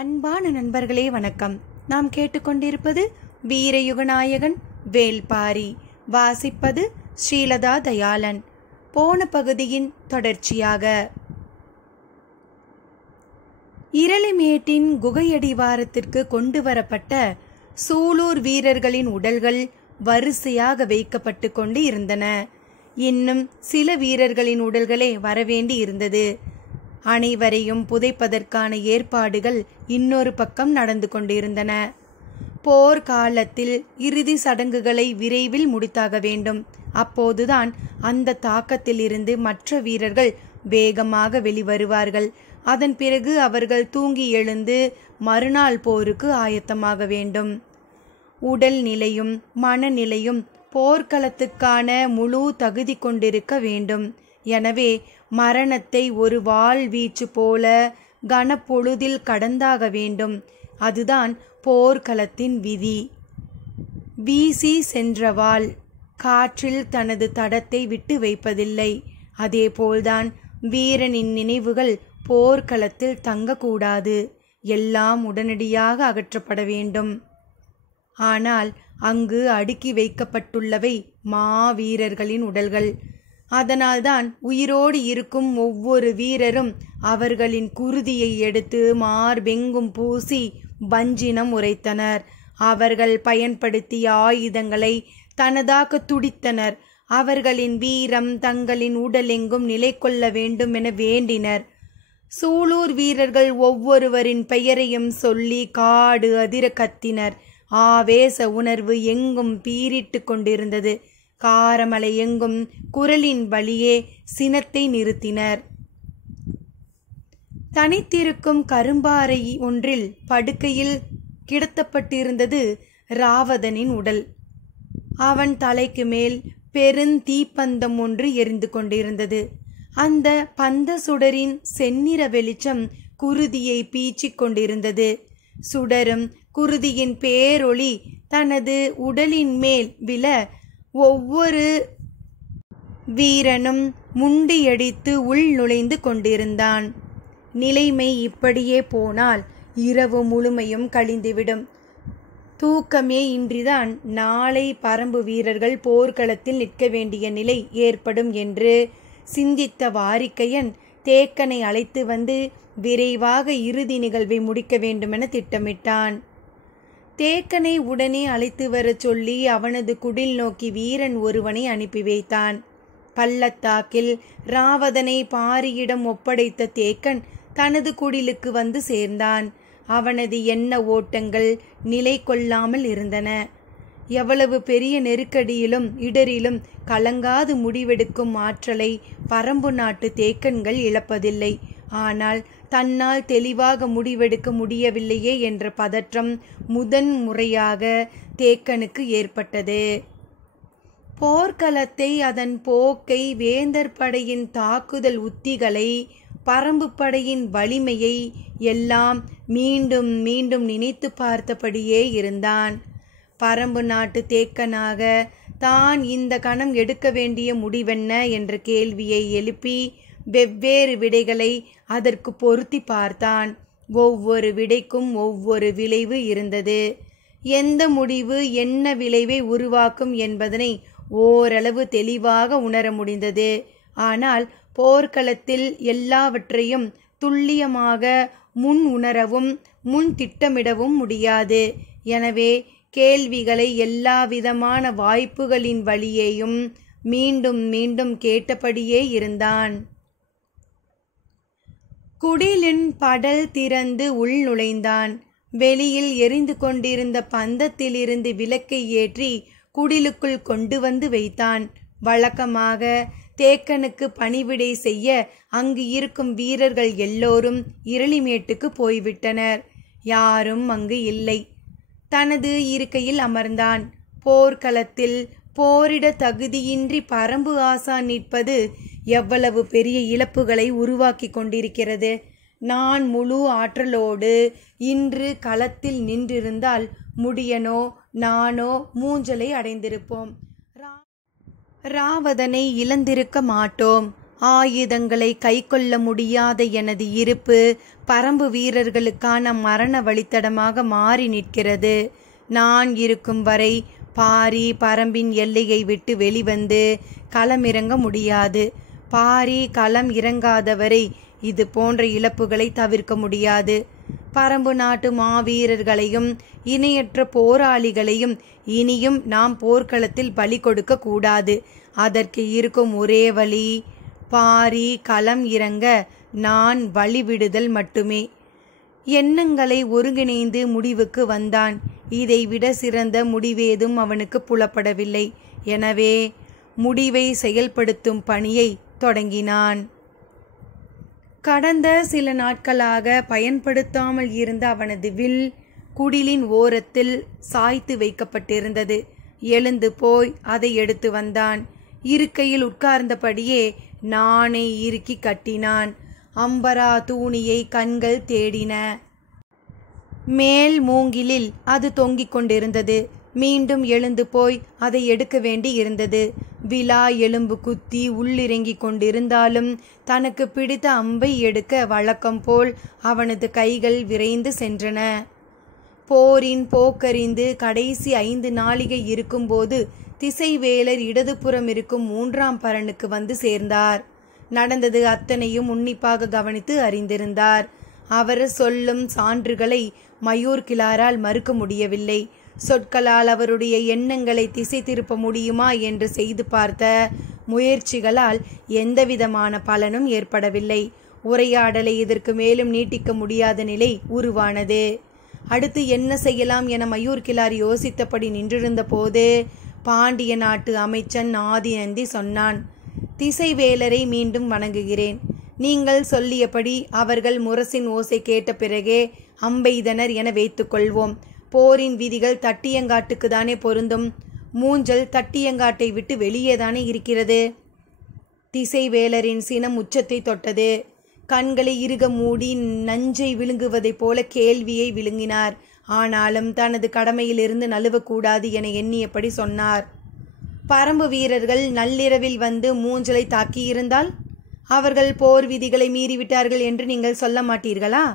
அன்பான நண்பர்களே வணக்கம். நாம் கேட்டுக்கொண்டிருப்பது வீரயுகநாயகன் வேள்பாரி. வாசிப்பது ஸ்ரீலதா தயாளன். போன பகுதியின் தொடர்ச்சியாக இரளிமேட்டின் குகையடிவாரத்திற்கு கொண்டு வரப்பட்ட சூலூர் வீரர்களின் உடல்கள் வரிசையாக வைக்கப்பட்டு கொண்டு இருந்தன. இன்னும் சில வீரர்களின் உடல்களே வரவேண்டி இருந்தது. அனைவரையும் புதைப்பதற்கான ஏற்பாடுகள் இன்னொரு பக்கம் நடந்து கொண்டிருந்தன. போர்க்காலத்தில் இறுதி சடங்குகளை விரைவில் முடித்தாக வேண்டும். அப்போதுதான் அந்த தாக்கத்தில் இருந்து மற்ற வீரர்கள் வேகமாக வெளிவருவார்கள். அதன் பிறகு அவர்கள் தூங்கி எழுந்து மறுநாள் போருக்கு ஆயத்தமாக வேண்டும். உடல் நிலையும் மனநிலையும் போர்க்களத்துக்கான முழு தகுதி கொண்டிருக்க வேண்டும். எனவே மரணத்தை ஒரு வாள் வீச்சு போல கனப்பொழுதில் கடந்தாக வேண்டும். அதுதான் போர்க்களத்தின் விதி. வீசி சென்ற வாள் காற்றில் தனது தடத்தை விட்டு வைப்பதில்லை. அதேபோல்தான் வீரனின் நினைவுகள் போர்க்களத்தில் தங்கக்கூடாது. எல்லாம் உடனடியாக அகற்றப்பட வேண்டும். ஆனால் அங்கு அடுக்கி வைக்கப்பட்டுள்ளவை மாவீரர்களின் உடல்கள். அதனால்தான் உயிரோடு இருக்கும் ஒவ்வொரு வீரரும் அவர்களின் குருதியை எடுத்து மார்பெங்கும் பூசி வஞ்சினம் உரைத்தனர். அவர்கள் பயன்படுத்திய ஆயுதங்களை தனதாக்க துடித்தனர். அவர்களின் வீரம் தங்களின் உடலெங்கும் நிலை கொள்ள வேண்டும் என வேண்டினர். சூலூர் வீரர்கள் ஒவ்வொருவரின் பெயரையும் சொல்லி காடு அதிர கத்தினர். ஆவேச உணர்வு எங்கும் பீரிட்டு கொண்டிருந்தது. காரமலை எங்கும் குரலின் வழியே சினத்தை நிறுத்தினர். தனித்திருக்கும் கரும்பாறை ஒன்றில் படுக்கையில் கிடத்தப்பட்டிருந்தது ராவதனின் உடல். அவன் தலைக்கு மேல் பெருந்தீப்பந்தம் ஒன்று எரிந்து கொண்டிருந்தது. அந்த பந்த சுடரின் செந்நிற வெளிச்சம் குருதியை பீச்சிக் கொண்டிருந்தது. சுடரும் குருதியின் பேரொளி தனது உடலின் மேல் விழ ஒவ்வொரு வீரனும் முண்டியடித்து உள் நுழைந்து கொண்டிருந்தான். நிலைமை இப்படியே போனால் இரவு முழுமையும் கழிந்துவிடும். தூக்கமே இன்றிதான் நாளை பரம்பு வீரர்கள் போர்க்களத்தில் நிற்க வேண்டிய நிலை ஏற்படும் என்று சிந்தித்த வாரிக்கையன் தேக்கனை அழைத்து வந்து விரைவாக இறுதி நிகழ்வை முடிக்க வேண்டுமென திட்டமிட்டான். தேக்கனை உடனே அழைத்து வர சொல்லி அவனது குடில் நோக்கி வீரன் ஒருவனை அனுப்பி வைத்தான். பள்ளத்தாக்கில் ராவதனை பாரியிடம் ஒப்படைத்த தேக்கன் தனது குடிலுக்கு வந்து சேர்ந்தான். அவனது எண்ண ஓட்டங்கள் நிலை கொள்ளாமல் இருந்தன. எவ்வளவு பெரிய நெருக்கடியிலும் இடரிலும் கலங்காது முடிவெடுக்கும் ஆற்றலை பரம்பு நாட்டு தேக்கன்கள் இழப்பதில்லை. ஆனால் தன்னால் தெளிவாக முடிவெடுக்க முடியவில்லையே என்ற பதற்றம் முதன் முறையாக தேக்கனுக்கு ஏற்பட்டது. போர்க்களத்தை, அதன் போக்கை, வேந்தர் படையின் தாக்குதல் உத்திகளை, பரம்பு படையின் வலிமையை எல்லாம் மீண்டும் மீண்டும் நினைத்து பார்த்தபடியே இருந்தான். பரம்பு நாட்டு தேக்கனாக தான் இந்த கணம் எடுக்க வேண்டிய முடிவென்ன என்ற கேள்வியை எழுப்பி வெவ்வேறு விடைகளை அதற்கு பொருத்தி பார்த்தான். ஒவ்வொரு விடைக்கும் ஒவ்வொரு விளைவு இருந்தது. எந்த முடிவு என்ன விளைவை உருவாக்கும் என்பதனை ஓரளவு தெளிவாக உணர முடிந்தது. ஆனால் போர்க்களத்தில் எல்லாவற்றையும் துல்லியமாக முன் உணரவும் முன் திட்டமிடவும் முடியாது. எனவே கேள்விகளை எல்லாவிதமான வாய்ப்புகளின் வழியேயும் மீண்டும் மீண்டும் கேட்டபடியே இருந்தான். குடிலின் படல் திறந்து உள் நுழைந்தான். வெளியில் எரிந்து கொண்டிருந்த பந்தத்திலிருந்து விளக்கை ஏற்றி குடிலுக்குள் கொண்டு வந்து வைத்தான். வழக்கமாக தேக்கனுக்கு பணிவிடை செய்ய அங்கு இருக்கும் வீரர்கள் எல்லோரும் இரளிமேட்டுக்கு போய்விட்டனர். யாரும் அங்கு இல்லை. தனது இருக்கையில் அமர்ந்தான். போர்க்களத்தில் போரிட தகுதியின்றி பரம்பு ஆசான் நிற்பது எவ்வளவு பெரிய இழப்புகளை உருவாக்கி கொண்டிருக்கிறது. நான் முழு ஆற்றலோடு இன்று களத்தில் நின்றிருந்தால் முடியனோ நானோ மூஞ்சலை அடைந்திருப்போம். ராவதனை இழந்திருக்க மாட்டோம். ஆயுதங்களை கைக்கொள்ள முடியாத எனது இருப்பு பரம்பு வீரர்களுக்கான மரண வழித்தடமாக மாறி நிற்கிறது. நான் இருக்கும் வரை பாரி பரம்பின் எல்லையை விட்டு வெளிவந்து களமிறங்க முடியாது. பாரி களம் இறங்காதவரை இது போன்ற இழப்புகளை தவிர்க்க முடியாது. பரம்பு நாட்டு மாவீரர்களையும் இணையற்ற போராளிகளையும் இனியும் நாம் போர்க்களத்தில் பலி கொடுக்க கூடாது. அதற்கு இருக்கும் ஒரே வழி பாரி களம் இறங்க நான் வழிவிடுதல் மட்டுமே. எண்ணங்களை ஒருங்கிணைந்து முடிவுக்கு வந்தான். இதைவிட சிறந்த முடிவேதும் அவனுக்கு புலப்படவில்லை. எனவே முடிவை செயல்படுத்தும் பணியை தொடங்கினான். கடந்த சில நாட்களாக பயன்படுத்தாமல் இருந்த அவனது வில் குடிலின் ஓரத்தில் சாய்த்து வைக்கப்பட்டிருந்தது. எழுந்து போய் அதை எடுத்து வந்தான். இருக்கையில் உட்கார்ந்தபடியே நாணை இறுக்கி கட்டினான். அம்பரா தூணியை கண்கள் தேடின. மேல் மூங்கிலில் அது தொங்கிக் கொண்டிருந்தது. மீண்டும் எழுந்து போய் அதை எடுக்க வேண்டி இருந்தது. விலா எலும்பு குத்தி உள்ளிறங்கி கொண்டிருந்தாலும் தனக்கு பிடித்த அம்பை எடுக்க வழக்கம் போல் அவனது கைகள் விரைந்து சென்றன. போரின் போக்கறிந்து கடைசி 5 நாளிகை இருக்கும்போது திசைவேலர் இடதுபுறம் இருக்கும் 3ஆம் பரனுக்கு வந்து சேர்ந்தார். நடந்தது அத்தனையும் உன்னிப்பாக கவனித்து அறிந்திருந்தார். அவர் சொல்லும் சான்றுகளை மயூர் கிளாரால் மறுக்க முடியவில்லை. சொற்களால் அவருடைய எண்ணங்களை திசை திருப்ப முடியுமா என்று செய்து பார்த்த முயற்சிகளால் எந்தவிதமான பலனும் ஏற்படவில்லை. உரையாடலை இதற்கு மேலும் நீட்டிக்க முடியாத நிலை உருவானது. அடுத்து என்ன செய்யலாம் என மயூர் கிளார் யோசித்தபடி நின்றிருந்த போது பாண்டிய நாட்டு அமைச்சன் ஆதிநந்தி சொன்னான். திசைவேலரை மீண்டும் வணங்குகிறேன். நீங்கள் சொல்லியபடி அவர்கள் முரசின் ஓசை கேட்ட பிறகே அம்பெய்தனர் என வைத்துக்கொள்வோம். போரின் விதிகள் தட்டியங்காட்டுக்கு தானே பொருந்தும். மூஞ்சல் தட்டியங்காட்டை விட்டு வெளியேதானே இருக்கிறது. திசைவேலரின் சினம் உச்சத்தை தொட்டது. கண்களை இறுக மூடி நஞ்சை விழுங்குவதைப் போல கேள்வியை விழுங்கினார். ஆனாலும் தனது கடமையிலிருந்து நழுவக்கூடாது என எண்ணியபடி சொன்னார். பரம்பு வீரர்கள் நள்ளிரவில் வந்து மூஞ்சலை தாக்கியிருந்தால் அவர்கள் போர் விதிகளை மீறிவிட்டார்கள் என்று நீங்கள் சொல்ல மாட்டீர்களா?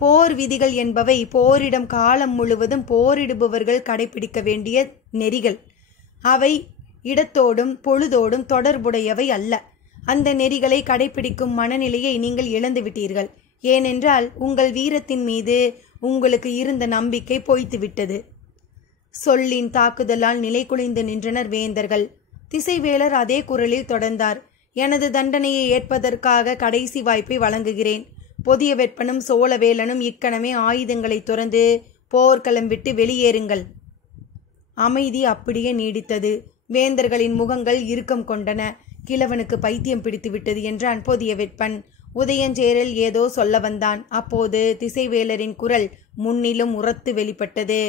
போர் விதிகள் என்பவை போரிடம் காலம் முழுவதும் போரிடுபவர்கள் கடைபிடிக்க வேண்டிய நெறிகள். அவை இடத்தோடும் பொழுதோடும் தொடர்புடையவை அல்ல. அந்த நெறிகளை கடைபிடிக்கும் மனநிலையை நீங்கள் இழந்து விட்டீர்கள். ஏனென்றால் உங்கள் வீரத்தின் மீது உங்களுக்கு இருந்த நம்பிக்கை பொய்த்துவிட்டது. சொல்லின் தாக்குதலால் நிலை குலைந்து நின்றனர் வேந்தர்கள். திசைவேலர் அதே குரலில் தொடர்ந்தார். எனது தண்டனையை ஏற்பதற்காக கடைசி வாய்ப்பை வழங்குகிறேன். பொதிய வெப்பனும் சோழவேலனும் இக்கணமே ஆயுதங்களை துறந்து போர்க்களம் விட்டு வெளியேறுங்கள். அமைதி அப்படியே நீடித்தது. வேந்தர்களின் முகங்கள் இறுக்கம் கொண்டன. கிழவனுக்கு பைத்தியம் பிடித்து விட்டது என்றான் பொதிய வெப்பன். உதயஞ்சேரல் ஏதோ சொல்ல வந்தான். அப்போது திசைவேலரின் குரல் முன்னிலும் உரத்து வெளிப்பட்டது.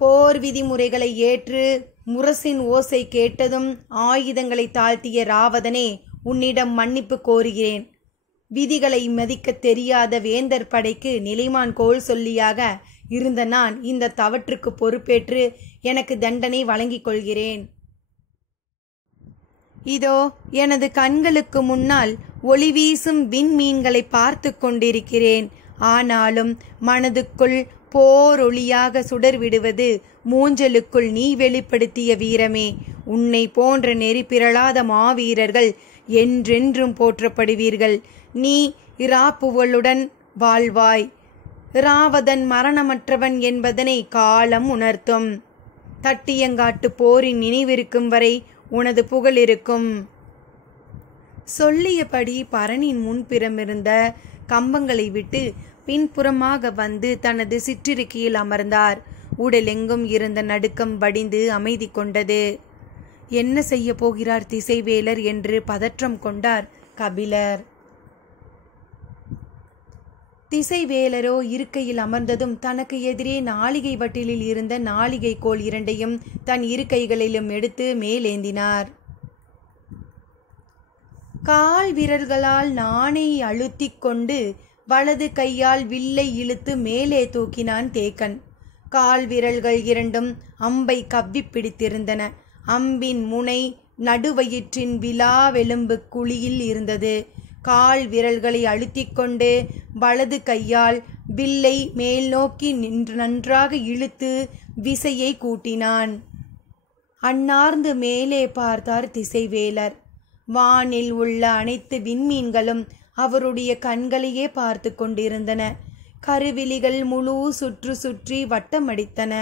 போர் விதிமுறைகளை ஏற்று முரசின் ஓசை கேட்டதும் ஆயுதங்களை தாழ்த்திய ராவதனே, உன்னிடம் மன்னிப்பு கோருகிறேன். விதிகளை மதிக்க தெரியாத வேந்தர் படைக்கு நிலைமான் கோல் சொல்லியாக இருந்த நான் இந்த தவற்றுக்கு பொறுப்பேற்று எனக்கு தண்டனை வழங்கிக் கொள்கிறேன். இதோ எனது கண்களுக்கு முன்னால் ஒளி வீசும் விண்மீன்களை பார்த்து கொண்டிருக்கிறேன். ஆனாலும் மனதுக்குள் போரொளியாக சுடர்விடுவது மூஞ்சலுக்குள் நீ வெளிப்படுத்திய வீரமே. உன்னை போன்ற நெறி பிறளாத மாவீரர்கள் என்றென்றும் போற்றப்படுவீர்கள். நீ இராப்புவளுடன் வாழ்வாய். ராவதன் மரணமற்றவன் என்பதனை காலம் உணர்த்தும். தட்டியங்காட்டு போரின் நினைவிருக்கும் வரை உனது புகழ் இருக்கும். சொல்லியபடி பரணின் முன்பிறமிருந்த கம்பங்களை விட்டு பின்புறமாக வந்து தனது சிற்றிருக்கையில் அமர்ந்தார். உடலெங்கும் இருந்த நடுக்கம் வடிந்து அமைதி கொண்டது. என்ன செய்ய போகிறார் திசைவேலர் என்று பதற்றம் கொண்டார் கபிலர். திசைவேலரோ இருக்கையில் அமர்ந்ததும் தனக்கு எதிரே நாளிகை வட்டிலில் இருந்த நாளிகை கோல் 2ஐயும் தன் இரு கைகளிலும் எடுத்து மேலேந்தினார். கால் விரல்களால் நாணை அழுத்தி கொண்டு வலது கையால் வில்லை இழுத்து மேலே தூக்கினான் தேக்கன். கால் விரல்கள் 2ம் அம்பை கவ்வி பிடித்திருந்தன. அம்பின் முனை நடுவயிற்றின் விலாவெலும்பு குழியில் இருந்தது. கால் விரல்களை அழுத்திக் கொண்டு வலது கையால் வில்லை மேல் நோக்கி நன்றாக இழுத்து விசையை கூட்டினான். அன்னார்ந்து மேலே பார்த்தார் திசைவேலர். வானில் உள்ள அனைத்து விண்மீன்களும் அவருடைய கண்களையே பார்த்து கொண்டிருந்தன. கருவிழிகள் முழு சுற்றி வட்டமடித்தன.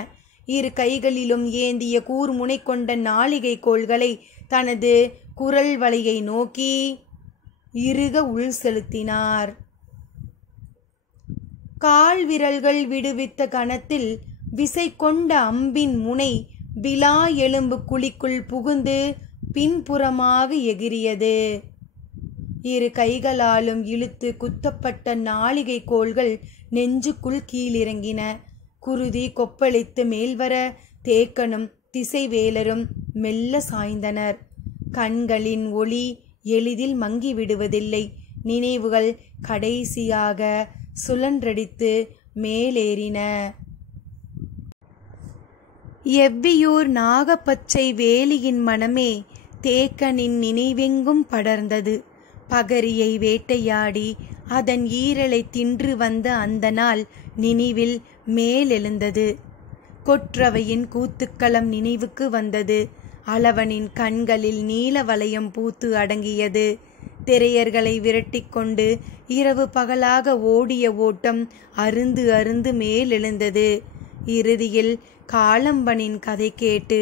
இரு கைகளிலும் ஏந்திய கூர்முனை கொண்ட நாளிகை கோள்களை தனது குரல் வலையை நோக்கி இறுக உள் செலுத்தினார். கால் விரல்கள் விடுவித்த கணத்தில் விசை கொண்ட அம்பின் முனை விலா எலும்பு குழிக்குள் புகுந்து பின்புறமாக எகிரியது. இரு கைகளாலும் இழுத்து குத்தப்பட்ட நாளிகை கோள்கள் நெஞ்சுக்குள் கீழிறங்கின. குருதி கொப்பளித்து மேல்வர தேக்கனும் திசைவேலரும் மெல்ல சாய்ந்தனர். கண்களின் ஒளி எளிதில் மங்கிவிடுவதில்லை. நினைவுகள் கடைசியாக சுழன்றடித்து மேலேறின. எவ்வியூர் நாகப்பச்சை வேலியின் மனமே தேக்கனின் நினைவெங்கும் படர்ந்தது. பகரியை வேட்டையாடி அதன் ஈரலை தின்று வந்த அந்த நாள் நினைவில் மேலெழுந்தது. கொற்றவையின் கூத்துக்களம் நினைவுக்கு வந்தது. அளவனின் கண்களில் நீல வளையம் பூத்து அடங்கியது. திரையர்களை விரட்டி கொண்டு இரவு பகலாக ஓடிய ஓட்டம் அருந்து அருந்து மேலெழுந்தது. இறுதியில் காளம்பனின் கதை கேட்டு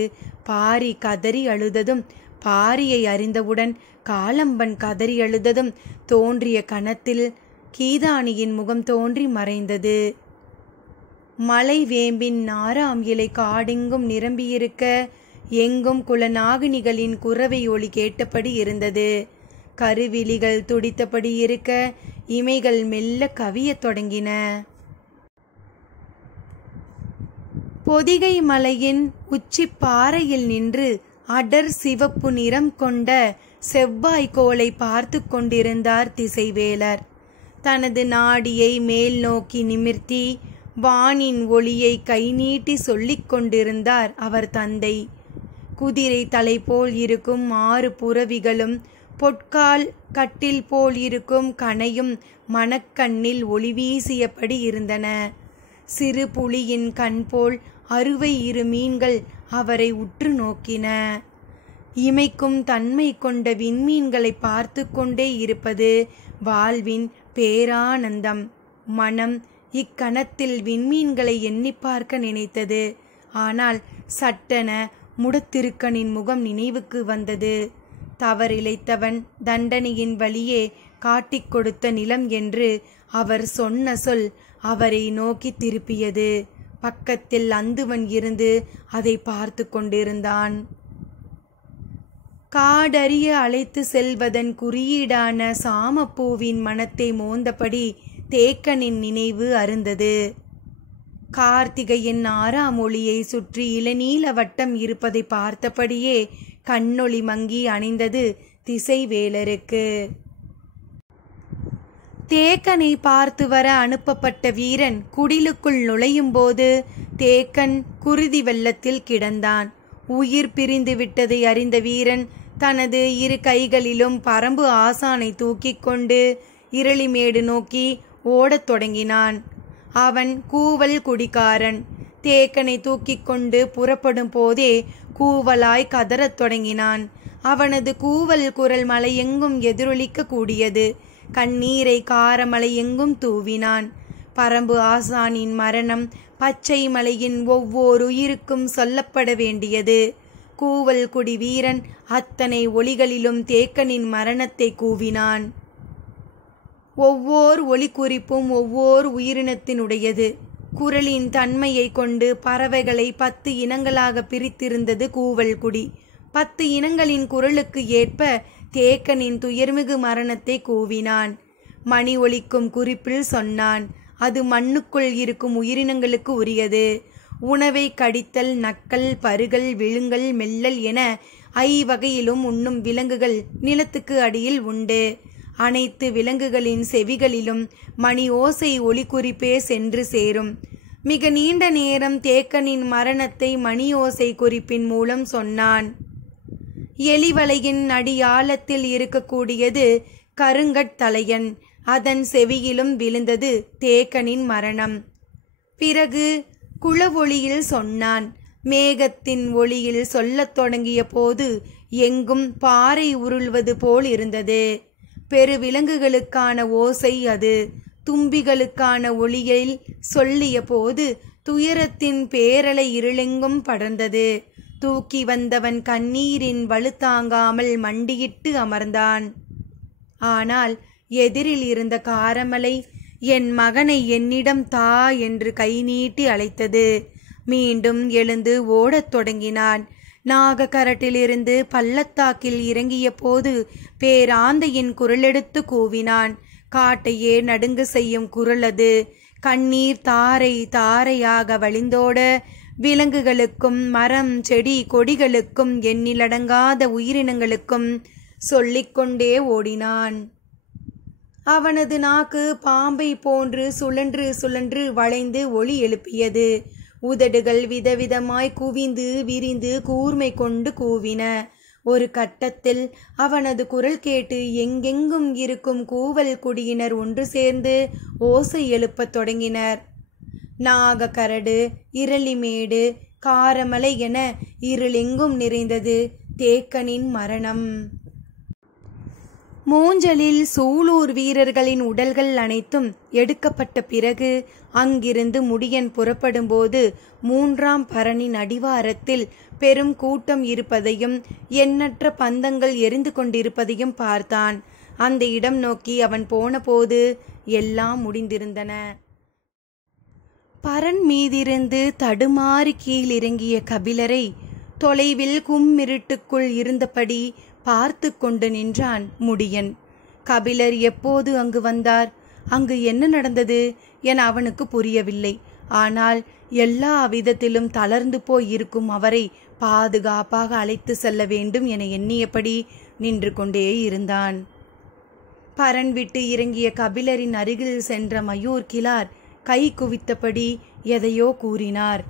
பாரி கதறி அழுததும், பாரியை அறிந்தவுடன் காளம்பன் கதறி அழுததும் தோன்றிய கணத்தில் கீதானியின் முகம் தோன்றி மறைந்தது. மலை வேம்பின் 6ஆம் இலை காடெங்கும் நிரம்பியிருக்க எங்கும் குலநாகினிகளின் குரவை ஒளி கேட்டபடி இருந்தது. கருவிழிகள் துடித்தபடி இருக்க இமைகள் மெல்ல கவியத் தொடங்கின. பொதிகை மலையின் உச்சி பாறையில் நின்று அடர் சிவப்பு நிறம் கொண்ட செவ்வாய்க்கோளை பார்த்து கொண்டிருந்தார் திசைவேலர். தனது நாடியை மேல் நோக்கி நிமிர்த்தி வானின் ஒளியை கை நீட்டி சொல்லிக் கொண்டிருந்தார் அவர் தந்தை. குதிரை தலை போல் இருக்கும் 6 புறவிகளும் பொற்கால் கட்டில் போல் இருக்கும் கணையும் மணக்கண்ணில் ஒளி வீசியபடி இருந்தன. சிறு புலியின் கண் போல் அறுவை 2 மீன்கள் அவரை உற்று நோக்கின. இமைக்கும் தன்மை கொண்ட விண்மீன்களை பார்த்து கொண்டே இருப்பது வாழ்வின் பேரானந்தம். மனம் இக்கணத்தில் விண்மீன்களை எண்ணி பார்க்க நினைத்தது. ஆனால் சட்டென முடத்திருக்கனின் முகம் நினைவுக்கு வந்தது. தவறிழைத்தவன் தண்டனையின் வழியே காட்டிக் கொடுத்த நிலம் என்று அவர் சொன்ன சொல் அவரை நோக்கி திருப்பியது. பக்கத்தில் அந்துவன் இருந்து அதை பார்த்து கொண்டிருந்தான். காடறிய அழைத்து செல்வதன் குறியீடான சாமப்பூவின் மனத்தை மோந்தபடி தேக்கனின் நினைவு அருந்தது. கார்த்திகையின் 6ஆம் ஒளியை சுற்றி இளநீல வட்டம் இருப்பதை பார்த்தபடியே கண்ணொளி மங்கி அணிந்தது திசைவேலருக்கு. தேக்கனை பார்த்து வர அனுப்பப்பட்ட வீரன் குடிலுக்குள் நுழையும் போது தேக்கன் குருதி வெள்ளத்தில் கிடந்தான். உயிர் பிரிந்து விட்டதை அறிந்த வீரன் தனது 2 கைகளிலும் பரம்பு ஆசானை தூக்கிக் கொண்டு இரளிமேடு நோக்கி ஓடத் தொடங்கினான். அவன் கூவல் குடிகாரன். தேக்கனை தூக்கிக் கொண்டு புறப்படும் போதே கூவலாய் கதறத் தொடங்கினான். அவனது கூவல் குரல் மலையெங்கும் எதிரொலிக்க கூடியது. கண்ணீரை காரமலை எங்கும் தூவினான். பரம்பு ஆசானின் மரணம் பச்சை மலையின் ஒவ்வொரு உயிருக்கும் சொல்லப்பட வேண்டியது. கூவல் குடி வீரன் அத்தனை ஒளிகளிலும் தேக்கனின் மரணத்தை கூவினான். ஒவ்வொரு ஒளி குறிப்பும் ஒவ்வொரு உயிரினத்தினுடையது. குரலின் தன்மையை கொண்டு பறவைகளை 10 இனங்களாக பிரித்திருந்தது கூவல் குடி. 10 இனங்களின் குரலுக்கு ஏற்ப தேக்கனின் துயர்மிகு மரணத்தை கூவினான். மணி ஒலிக்கும் குறிப்பில் சொன்னான். அது மண்ணுக்குள் இருக்கும் உயிரினங்களுக்கு உரியது. உணவை கடித்தல், நக்கல், பருகல், விழுங்கல், மெல்லல் என 5 வகையிலும் உண்ணும் விலங்குகள் நிலத்துக்கு அடியில் உண்டு. அனைத்து விலங்குகளின் செவிகளிலும் மணி ஓசை ஒளி குறிப்பே சென்று சேரும். மிக நீண்ட நேரம் தேக்கனின் மரணத்தை மணி ஓசை குறிப்பின் மூலம் சொன்னான். எலிவலையின் அடியாழத்தில் இருக்கக்கூடியது கருங்கட்தலையன். அதன் செவியிலும் விழுந்தது தேக்கனின் மரணம். பிறகு குளவொளியில் சொன்னான். மேகத்தின் ஒளியில் சொல்லத் தொடங்கிய போது எங்கும் பாறை உருள்வது போல் இருந்தது. பெருவிலங்குகளுக்கான ஓசை அது. தும்பிகளுக்கான ஒளியில் சொல்லிய போது துயரத்தின் பேரலை இருளெங்கும் படர்ந்தது. தூக்கி வந்தவன் கண்ணீரின் வலுத்தாங்காமல் மண்டியிட்டு அமர்ந்தான். ஆனால் எதிரில் இருந்த காரமலை என் மகனை என்னிடம் தா என்று கை நீட்டி அழைத்தது. மீண்டும் எழுந்து ஓடத் தொடங்கினான். நாகக்கரட்டிலிருந்து பள்ளத்தாக்கில் இறங்கிய போது பேராந்தையின் குரலெடுத்து கூவினான். காட்டையே நடுங்க செய்யும் குரல் அது. கண்ணீர் தாரை தாரையாக வழிந்தோட விலங்குகளுக்கும் மரம் செடி கொடிகளுக்கும் எண்ணிலடங்காத உயிரினங்களுக்கும் சொல்லிக்கொண்டே ஓடினான். அவனது நாக்கு பாம்பை போன்று சுழன்று சுழன்று வளைந்து ஒலி எழுப்பியது. உதடுகள் விதவிதமாய் குவிந்து விரிந்து கூர்மை கொண்டு கூவின. ஒரு கட்டத்தில் அவனது குரல் கேட்டு எங்கெங்கும் இருக்கும் கூவல் குடியினர் ஒன்று சேர்ந்து ஓசை எழுப்பத் தொடங்கினர். நாகக்கரடு, இரளிமேடு, காரமலை என இருளெங்கும் நிறைந்தது தேக்கனின் மரணம். மூஞ்சலில் சூலூர் வீரர்களின் உடல்கள் அனைத்தும் எடுக்கப்பட்ட பிறகு அங்கிருந்து முடியன் புறப்படும்போது 3ஆம் பரணின் அடிவாரத்தில் பெரும் கூட்டம் இருப்பதையும் எண்ணற்ற பந்தங்கள் எரிந்து கொண்டிருப்பதையும் பார்த்தான். அந்த இடம் நோக்கி அவன் போன போது எல்லாம் முடிந்திருந்தன. பரன் மீதிருந்து தடுமாறி கீழிறங்கிய கபிலரை தொலைவில் கும்மிருட்டுக்குள் இருந்தபடி பார்த்து கொண்டு நின்றான் முடியன். கபிலர் எப்போது அங்கு வந்தார், அங்கு என்ன நடந்தது என அவனுக்கு புரியவில்லை. ஆனால் எல்லா விதத்திலும் தளர்ந்து போய் இருக்கும் அவரை பாதுகாப்பாக அழைத்து செல்ல வேண்டும் என எண்ணியபடி நின்று கொண்டே இருந்தான். பரன் விட்டு இறங்கிய கபிலரின் அருகில் சென்ற மயூர் கிளார் கை குவித்தபடி எதையோ கூறினார்.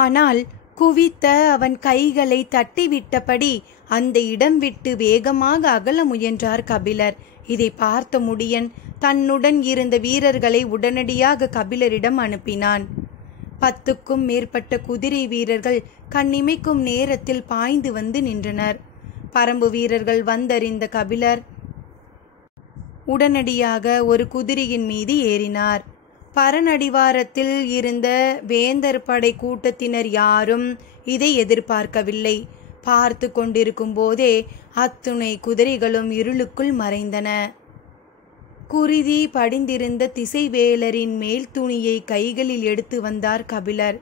ஆனால் குவித்த அவன் கைகளை தட்டிவிட்டபடி அந்த இடம் விட்டு வேகமாக அகல முயன்றார் கபிலர். இதை பார்த்த முடியன் தன்னுடன் இருந்த வீரர்களை உடனடியாக கபிலரிடம் அனுப்பினான். 10க்கும் மேற்பட்ட குதிரை வீரர்கள் கண்ணிமைக்கும் நேரத்தில் பாய்ந்து வந்து நின்றனர். பரம்பு வீரர்கள் வந்தறிந்த கபிலர் உடனடியாக ஒரு குதிரையின் மீது ஏறினார். பரநடிவாரத்தில் இருந்த வேந்தர் படை கூட்டத்தினர் யாரும் இதை எதிர்பார்க்கவில்லை. பார்த்து கொண்டிருக்கும் போதே அத்துணை குதிரைகளும் இருளுக்குள் மறைந்தன. குருதி படிந்திருந்த திசைவேலரின் மேல் துணியை கைகளில் எடுத்து வந்தார் கபிலர்.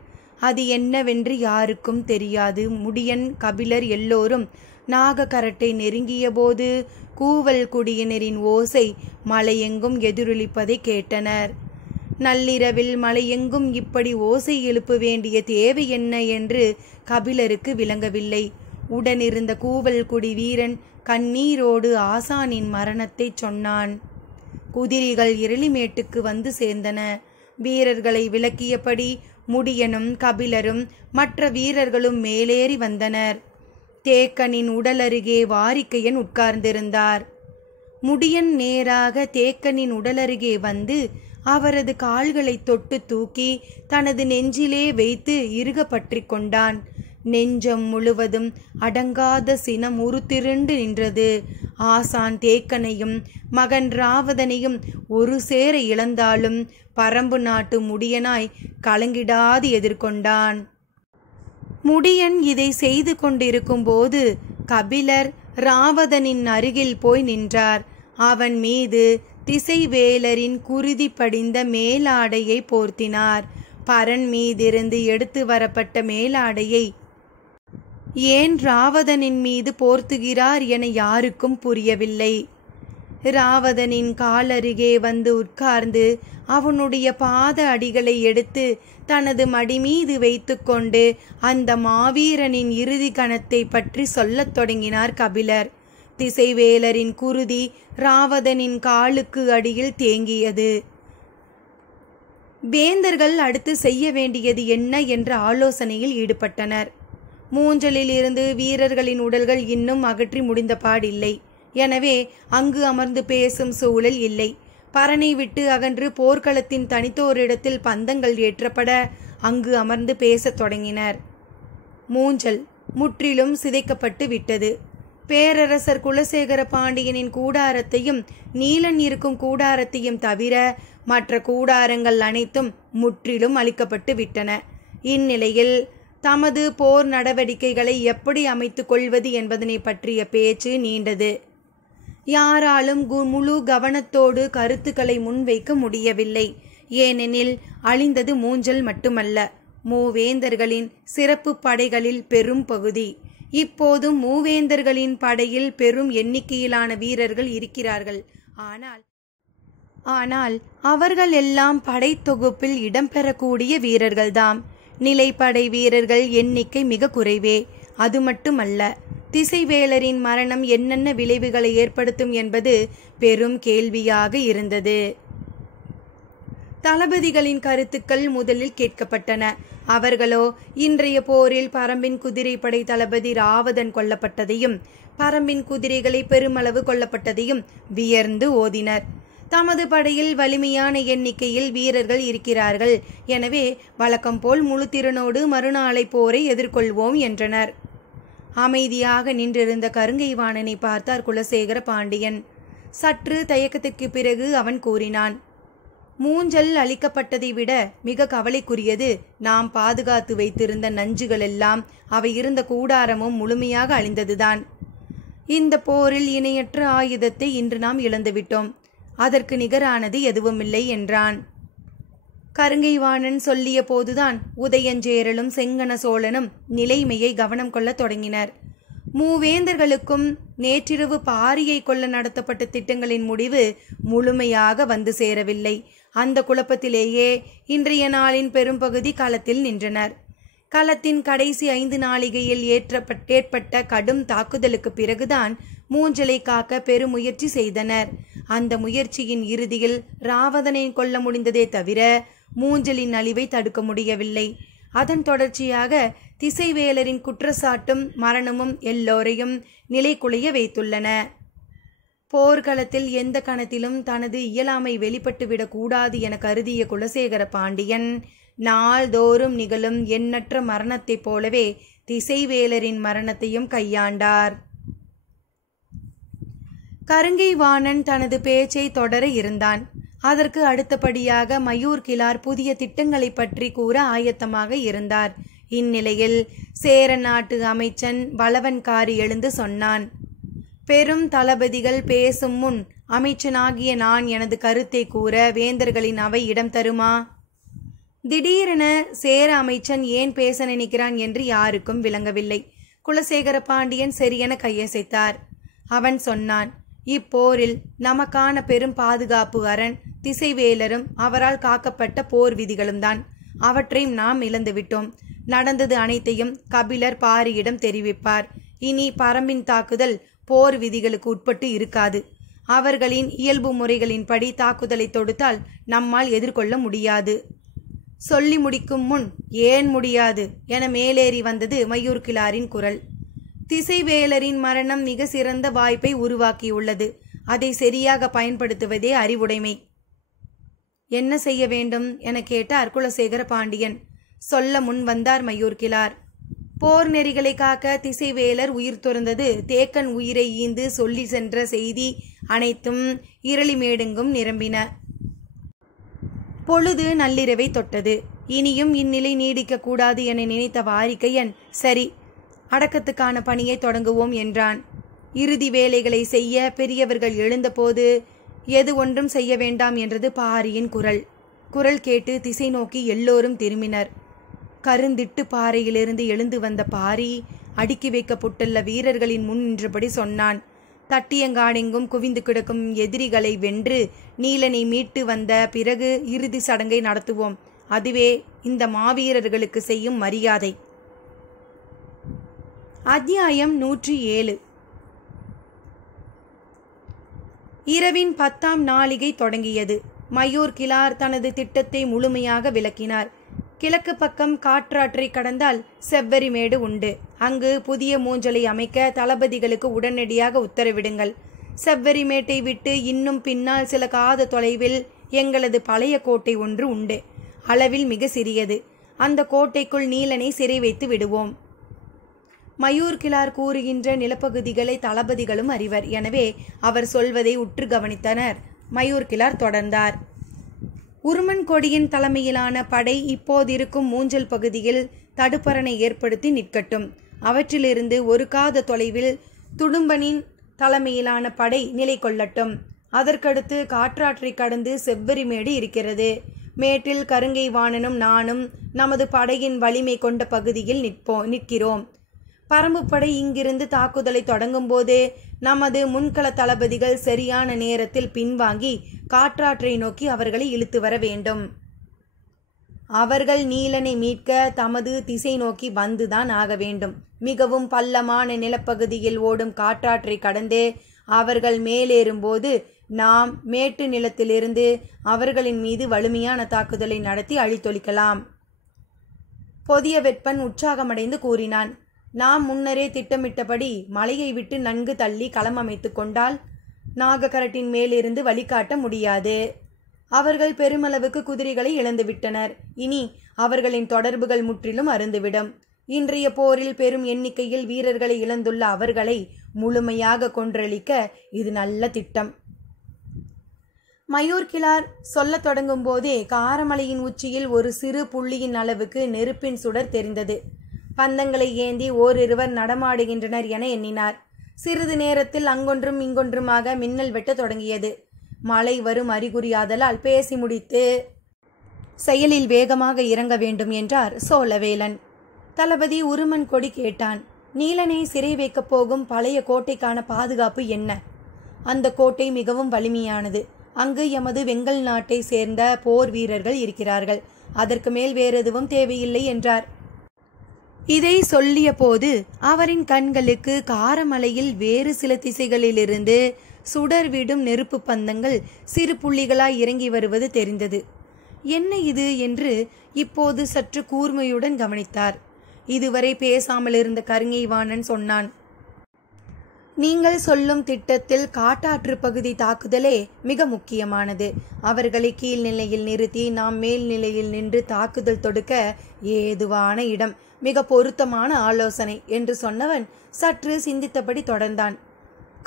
அது என்னவென்று யாருக்கும் தெரியாது. முடியன், கபிலர் எல்லோரும் நாகக்கரட்டை நெருங்கிய போது கூவல் குடியினரின் ஓசை மலையெங்கும் எதிரொலிப்பதை கேட்டனர். நள்ளிரவில் மலையெங்கும் இப்படி ஓசை எழுப்ப வேண்டிய தேவை என்ன என்று கபிலருக்கு விளங்கவில்லை. உடனிருந்த கூவல் குடி வீரன் கண்ணீரோடு ஆசானின் மரணத்தை சொன்னான். குதிரைகள் இரளிமேட்டுக்கு வந்து சேர்ந்தன. வீரர்களை விலக்கியபடி முடியனும் கபிலரும் மற்ற வீரர்களும் மேலேறி வந்தனர். தேக்கனின் உடல் அருகே வாரிக்கையன் உட்கார்ந்திருந்தார். முடியன் நேராக தேக்கனின் உடலருகே வந்து அவரது கால்களை தொட்டு தூக்கி தனது நெஞ்சிலே வைத்து இறுக பற்றி கொண்டான். நெஞ்சம் முழுவதும் அடங்காத சினம் உருத்திருண்டு நின்றது. ஆசான் தேக்கனையும் மகன் ராவதனையும் ஒரு சேர இழந்தாலும் பரம்பு நாட்டு முடியனாய் கலங்கிடாது எதிர்கொண்டான். முடியன் இதை செய்து கொண்டிருக்கும் போது கபிலர் ராவதனின் அருகில் போய் நின்றார். அவன் மீது திசைவேலரின் குருதி படிந்த மேலாடையை போர்த்தினார். பரன் மீதிருந்து எடுத்து வரப்பட்ட மேலாடையை ஏன் ராவதனின் மீது போர்த்துகிறார் என யாருக்கும் புரியவில்லை. ராவதனின் காலருகே வந்து உட்கார்ந்து அவனுடைய பாத அடிகளை எடுத்து தனது மடி மீது வைத்து கொண்டு அந்த மாவீரனின் இறுதி கணத்தை பற்றி சொல்லத் தொடங்கினார் கபிலர். திசைவேலரின் குருதி ராவதனின் காலுக்கு அடியில் தேங்கியது. வேந்தர்கள் அடுத்து செய்ய வேண்டியது என்ன என்ற ஆலோசனையில் ஈடுபட்டனர். மூஞ்சலில் இருந்து வீரர்களின் உடல்கள் இன்னும் அகற்றி முடிந்த பாடில்லை. எனவே அங்கு அமர்ந்து பேசும் சூழல் இல்லை. பரணை விட்டு அகன்று போர்க்களத்தின் தனித்தோரிடத்தில் பந்தங்கள் ஏற்றப்பட அங்கு அமர்ந்து பேசத் தொடங்கினர். மூஞ்சல் முற்றிலும் சிதைக்கப்பட்டு விட்டது. பேரரசர் குலசேகர பாண்டியனின் கூடாரத்தையும் நீலன் இருக்கும் கூடாரத்தையும் தவிர மற்ற கூடாரங்கள் அனைத்தும் முற்றிலும் அழிக்கப்பட்டு விட்டன. இந்நிலையில் தமது போர் நடவடிக்கைகளை எப்படி அமைத்துக் கொள்வது என்பதனை பற்றிய பேச்சு நீண்டது. யாராலும் முழு கவனத்தோடு கருத்துக்களை முன்வைக்க முடியவில்லை. ஏனெனில் அழிந்தது மூஞ்சல் மட்டுமல்ல, மூவேந்தர்களின் சிறப்பு படைகளில் பெரும் பகுதி. இப்போதும் மூவேந்தர்களின் படையில் பெரும் எண்ணிக்கையிலான வீரர்கள் இருக்கிறார்கள். ஆனால் அவர்கள் எல்லாம் படைத்தொகுப்பில் இடம்பெறக்கூடிய வீரர்கள்தாம். நிலைப்படை வீரர்கள் எண்ணிக்கை மிக குறைவே. அது மட்டுமல்ல, திசைவேலரின் மரணம் என்னென்ன விளைவுகளை ஏற்படுத்தும் என்பது பெரும் கேள்வியாக இருந்தது. தளபதிகளின் கருத்துக்கள் முதலில் கேட்கப்பட்டன. அவர்களோ இன்றைய போரில் பரம்பின் குதிரைப்படை தளபதி ராவதன் கொல்லப்பட்டதையும் பரம்பின் குதிரைகளை பெருமளவு கொல்லப்பட்டதையும் வியர்ந்து ஓதினர். தமது படையில் வலிமையான எண்ணிக்கையில் வீரர்கள் இருக்கிறார்கள். எனவே வழக்கம் போல் முழு திறனோடு மறுநாளை போரை எதிர்கொள்வோம் என்றனர். அமைதியாக நின்றிருந்த கருங்கைவாணனை பார்த்தார் குலசேகர பாண்டியன். சற்று தயக்கத்திற்கு பிறகு அவன் கூறினான், மூஞ்சல் அளிக்கப்பட்டதை விட மிக கவலைக்குரியது நாம் பாதுகாத்து வைத்திருந்த நஞ்சுகள் எல்லாம் அவை இருந்த கூடாரமும் முழுமையாக அழிந்ததுதான். இந்த போரில் இணையற்ற ஆயுதத்தை இன்று நாம் இழந்துவிட்டோம். அதற்கு நிகரானது எதுவுமில்லை என்றான். கருங்கைவாணன் சொல்லிய போதுதான் உதயஞ்சேரலும் செங்கன சோழனும் நிலைமையை கவனம் கொள்ள தொடங்கினர். மூவேந்தர்களுக்கும் நேற்றிரவு பாரியை கொள்ள நடத்தப்பட்ட திட்டங்களின் முடிவு முழுமையாக வந்து சேரவில்லை. அந்த குழப்பத்திலேயே இன்றைய நாளின் பெரும்பகுதி களத்தில் நின்றனர். களத்தின் கடைசி 5 நாளிகையில் ஏற்பட்ட கடும் தாக்குதலுக்கு பிறகுதான் மூஞ்சலை காக்க பெருமுயற்சி செய்தனர். அந்த முயற்சியின் இறுதியில் ராவதனை கொல்ல முடிந்ததே தவிர மூஞ்சலின் அழிவை தடுக்க முடியவில்லை. அதன் தொடர்ச்சியாக திசைவேலரின் குற்றச்சாட்டும் மரணமும் எல்லோரையும் நிலைகுலைய வைத்துள்ளன. போர்க்களத்தில் எந்த கணத்திலும் தனது இயலாமை வெளிப்பட்டுவிடக் கூடாது என கருதிய குலசேகர பாண்டியன் நாள்தோறும் நிகழும் எண்ணற்ற மரணத்தைப் போலவே திசைவேலரின் மரணத்தையும் கையாண்டார். கருங்கைவாணன் தனது பேச்சை தொடர இருந்தான். அதற்கு அடுத்தபடியாக மயூர் கிழார் புதிய திட்டங்களை பற்றி கூற ஆயத்தமாக இருந்தார். இந்நிலையில் சேர நாட்டு அமைச்சன் வளவன்காரி எழுந்து சொன்னான், பெரும் தளபதிகள் பேசும் முன் அமைச்சனாகிய நான் எனது கருத்தை கூற வேந்தர்களின் அவை இடம் தருமா? திடீரென சேர அமைச்சன் ஏன் பேச நினைக்கிறான் என்று யாருக்கும் விளங்கவில்லை. குலசேகர பாண்டியன் சரியென கையசைத்தார். அவன் சொன்னான், இப்போரில் நமக்கான பெரும் பாதுகாப்பு அரண் திசைவேலரும் அவரால் காக்கப்பட்ட போர் விதிகளும் தான். அவற்றையும் நாம் இழந்துவிட்டோம். நடந்தது அனைத்தையும் கபிலர் பாரியிடம் தெரிவிப்பார். இனி பரம்பின் தாக்குதல் போர் விதிகளுக்கு உட்பட்டு இருக்காது. அவர்களின் இயல்பு முறைகளின்படி தாக்குதலை தொடுத்தால் நம்மால் எதிர்கொள்ள முடியாது. சொல்லி முடிக்கும் முன் ஏன் முடியாது என மேலேறி வந்தது மயூர் கிழாரின் குரல். திசைவேலரின் மரணம் மிக சிறந்த வாய்ப்பை உருவாக்கியுள்ளது. அதை சரியாக பயன்படுத்துவதே அறிவுடைமை. என்ன செய்ய வேண்டும் என கேட்டார் குலசேகர பாண்டியன். சொல்ல முன் வந்தார் மயூர் கிழார். போர் நெறிகளை காக்க திசைவேலர் உயிர் துறந்தது தேக்கன் உயிரை ஈந்து சொல்லி சென்ற செய்தி அனைத்தும் இரளிமேடெங்கும் நிரம்பின. பொழுது நள்ளிரவை தொட்டது. இனியும் இந்நிலை நீடிக்க கூடாது என நினைத்த வாரிக்கையன், சரி, அடக்கத்துக்கான பணியை தொடங்குவோம் என்றான். இறுதி வேலைகளை செய்ய பெரியவர்கள் எழுந்தபோது எது ஒன்றும் செய்ய வேண்டாம் என்றது பாரியின் குரல். குரல் கேட்டு திசை நோக்கி எல்லோரும் திரும்பினர். கருந்திட்டு பாறையிலிருந்து எழுந்து வந்த பாரி அடுக்கி வைக்கப்பட்டுள்ள வீரர்களின் முன் நின்றபடி சொன்னான், தட்டியங்காடெங்கும் குவிந்து கிடக்கும் எதிரிகளை வென்று நீலனை மீட்டு வந்த பிறகு இறுதி சடங்கை நடத்துவோம். அதுவே இந்த மாவீரர்களுக்கு செய்யும் மரியாதை. அத்தியாயம் 107. இரவின் 10ஆம் நாளிகை தொடங்கியது. மயூர் கிழார் தனது திட்டத்தை முழுமையாக விளக்கினார். கிழக்கு பக்கம் காற்றாற்றை கடந்தால் செவ்வரிமேடு உண்டு. அங்கு புதிய மூஞ்சலை அமைக்க தளபதிகளுக்கு உடனடியாக உத்தரவிடுங்கள். செவ்வரிமேட்டை விட்டு இன்னும் பின்னால் சில காத தொலைவில் எங்களது பழைய கோட்டை ஒன்று உண்டு. அளவில் மிக சிறியது. அந்த கோட்டைக்குள் நீலனை சிறை வைத்து விடுவோம். மயூர் கிழார் கூறுகின்ற நிலப்பகுதிகளை தளபதிகளும் அறிவர். எனவே அவர் சொல்வதை உற்று கவனித்தனர். மயூர் கிழார் தொடர்ந்தார். உருமன் கொடியின் தலைமையிலான படை இப்போதிருக்கும் மூஞ்சல் பகுதியில் தடுப்பரணை ஏற்படுத்தி நிற்கட்டும். அவற்றிலிருந்து ஒரு காத தொலைவில் துடும்பனின் தலைமையிலான படை நிலை கொள்ளட்டும். அதற்கடுத்து காற்றாற்றை கடந்து செவ்வரிமேடு இருக்கிறது. மேட்டில் கருங்கை வாணனும் நானும் நமது படையின் வலிமை கொண்ட பகுதியில் நிற்கிறோம். பரம்பு படை இங்கிருந்து தாக்குதலை தொடங்கும் போது நமது முன்கள தளபதிகள் சரியான நேரத்தில் பின்வாங்கி காற்றாற்றை நோக்கி அவர்களை இழுத்து வர வேண்டும். அவர்கள் நீலனை மீட்க தமது திசை நோக்கி வந்துதான் ஆக வேண்டும். மிகவும் பள்ளமான நிலப்பகுதியில் ஓடும் காற்றாற்றை கடந்து அவர்கள் மேலேறும்போது நாம் மேட்டு நிலத்திலிருந்து அவர்களின் மீது வலிமையான தாக்குதலை நடத்தி அழித்தொழிக்கலாம். பொதிய வெப்பன் உற்சாகமடைந்து கூறினான். நாம் முன்னரே திட்டமிட்டபடி மலையை விட்டு நன்கு தள்ளி களம் அமைத்து கொண்டால் நாகக்கரட்டின் மேலிருந்து வழிகாட்ட முடியாது. அவர்கள் பெருமளவுக்கு குதிரைகளை இழந்துவிட்டனர். இனி அவர்களின் தொடர்புகள் முற்றிலும் அருந்துவிடும். இன்றைய போரில் பெரும் எண்ணிக்கையில் வீரர்களை இழந்துள்ள அவர்களை முழுமையாக கொன்றளிக்க இது நல்ல திட்டம். மயூர் கிழார் சொல்ல தொடங்கும் போதே காரமலையின் உச்சியில் ஒரு சிறு புள்ளியின் அளவுக்கு நெருப்பின் சுடர் தெரிந்தது. பந்தங்களை ஏந்தி ஓரிருவர் நடமாடுகின்றனர் என எண்ணினார். சிறிது நேரத்தில் அங்கொன்றும் இங்கொன்றுமாக மின்னல் வெட்ட தொடங்கியது. மழை வரும் அறிகுறியாதலால் பேசி முடித்து செயலில் வேகமாக இறங்க வேண்டும் என்றார் சோழவேலன். தளபதி உருமன் கொடி கேட்டான். நீலனை சிறை வைக்கப் போகும் பழைய கோட்டைக்கான பாதுகாப்பு என்ன? அந்த கோட்டை மிகவும் வலிமையானது. அங்கு எமது வெங்கல் நாட்டை சேர்ந்த போர் வீரர்கள் இருக்கிறார்கள். அதற்கு மேல் வேறெதுவும் தேவையில்லை என்றார். இதை சொல்லிய போது அவரின் கண்களுக்கு காரமலையில் வேறு சில திசைகளிலிருந்து சுடர்விடும் நெருப்பு பந்தங்கள் சிறு புள்ளிகளாய் இறங்கி வருவது தெரிந்தது. என்ன இது என்று இப்போது சற்று கூர்மையுடன் கவனித்தார். இதுவரை பேசாமல் இருந்த கருங்கை வாணன் சொன்னான். நீங்கள் சொல்லும் திட்டத்தில் காட்டாற்று பகுதி தாக்குதலே மிக முக்கியமானது. அவர்களை கீழ்நிலையில் நிறுத்தி நாம் மேல்நிலையில் நின்று தாக்குதல் தொடுக்க ஏதுவான இடம். மிக பொருத்தமான ஆலோசனை என்று சொன்னவன் சற்று சிந்தித்தபடி தொடர்ந்தான்.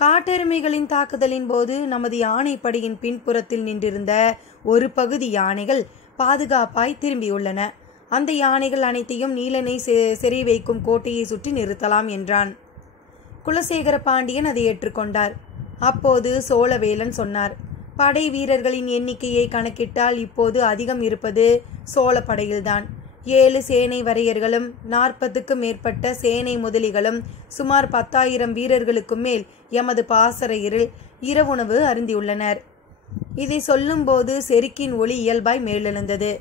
காட்டெருமைகளின் தாக்குதலின் போது நமது யானைப்படையின் பின்புறத்தில் நின்றிருந்த ஒரு பகுதி யானைகள் பாதுகாப்பாய் திரும்பியுள்ளன. அந்த யானைகள் அனைத்தையும் நீலனை சிறை வைக்கும் கோட்டையை சுற்றி நிறுத்தலாம் என்றான். குலசேகர பாண்டியன் அதை ஏற்றுக்கொண்டார். அப்போது சோழவேலன் சொன்னார். படை வீரர்களின் எண்ணிக்கையை கணக்கிட்டால் இப்போது அதிகம் இருப்பது சோழ படையில்தான். 7 சேனை வரையர்களும் 40க்கு மேற்பட்ட சேனை முதலிகளும் சுமார் 10,000 வீரர்களுக்கும் மேல் எமது பாசறையில் இரவுணவு அருந்தியுள்ளனர். இதை சொல்லும்போது செருக்கின் ஒளி இயல்பாய் மேலெழுந்தது.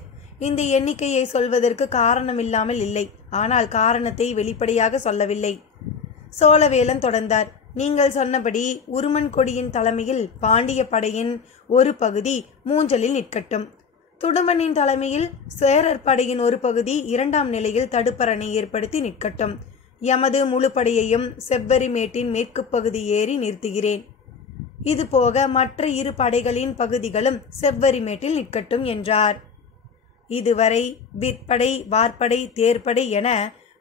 இந்த எண்ணிக்கையை சொல்வதற்கு காரணமில்லாமல் இல்லை. ஆனால் காரணத்தை வெளிப்படையாக சொல்லவில்லை. சோழவேலன் தொடர்ந்தார். நீங்கள் சொன்னபடி உருமன் கொடியின் தலைமையில் பாண்டிய படையின் ஒரு பகுதி மூஞ்சலில் நிற்கட்டும். துடும்பனின் தலைமையில் சேரர் படையின் ஒரு பகுதி 2ஆம் நிலையில் தடுப்பரணை ஏற்படுத்தி நிற்கட்டும். எமது முழு படையையும் செவ்வரிமேட்டின் மேற்கு பகுதி ஏறி நிறுத்துகிறேன். இதுபோக மற்ற 2 படைகளின் பகுதிகளும் செவ்வரிமேட்டில் நிற்கட்டும் என்றார். இதுவரை விற்படை, வார்படை, தேர்ப்படை என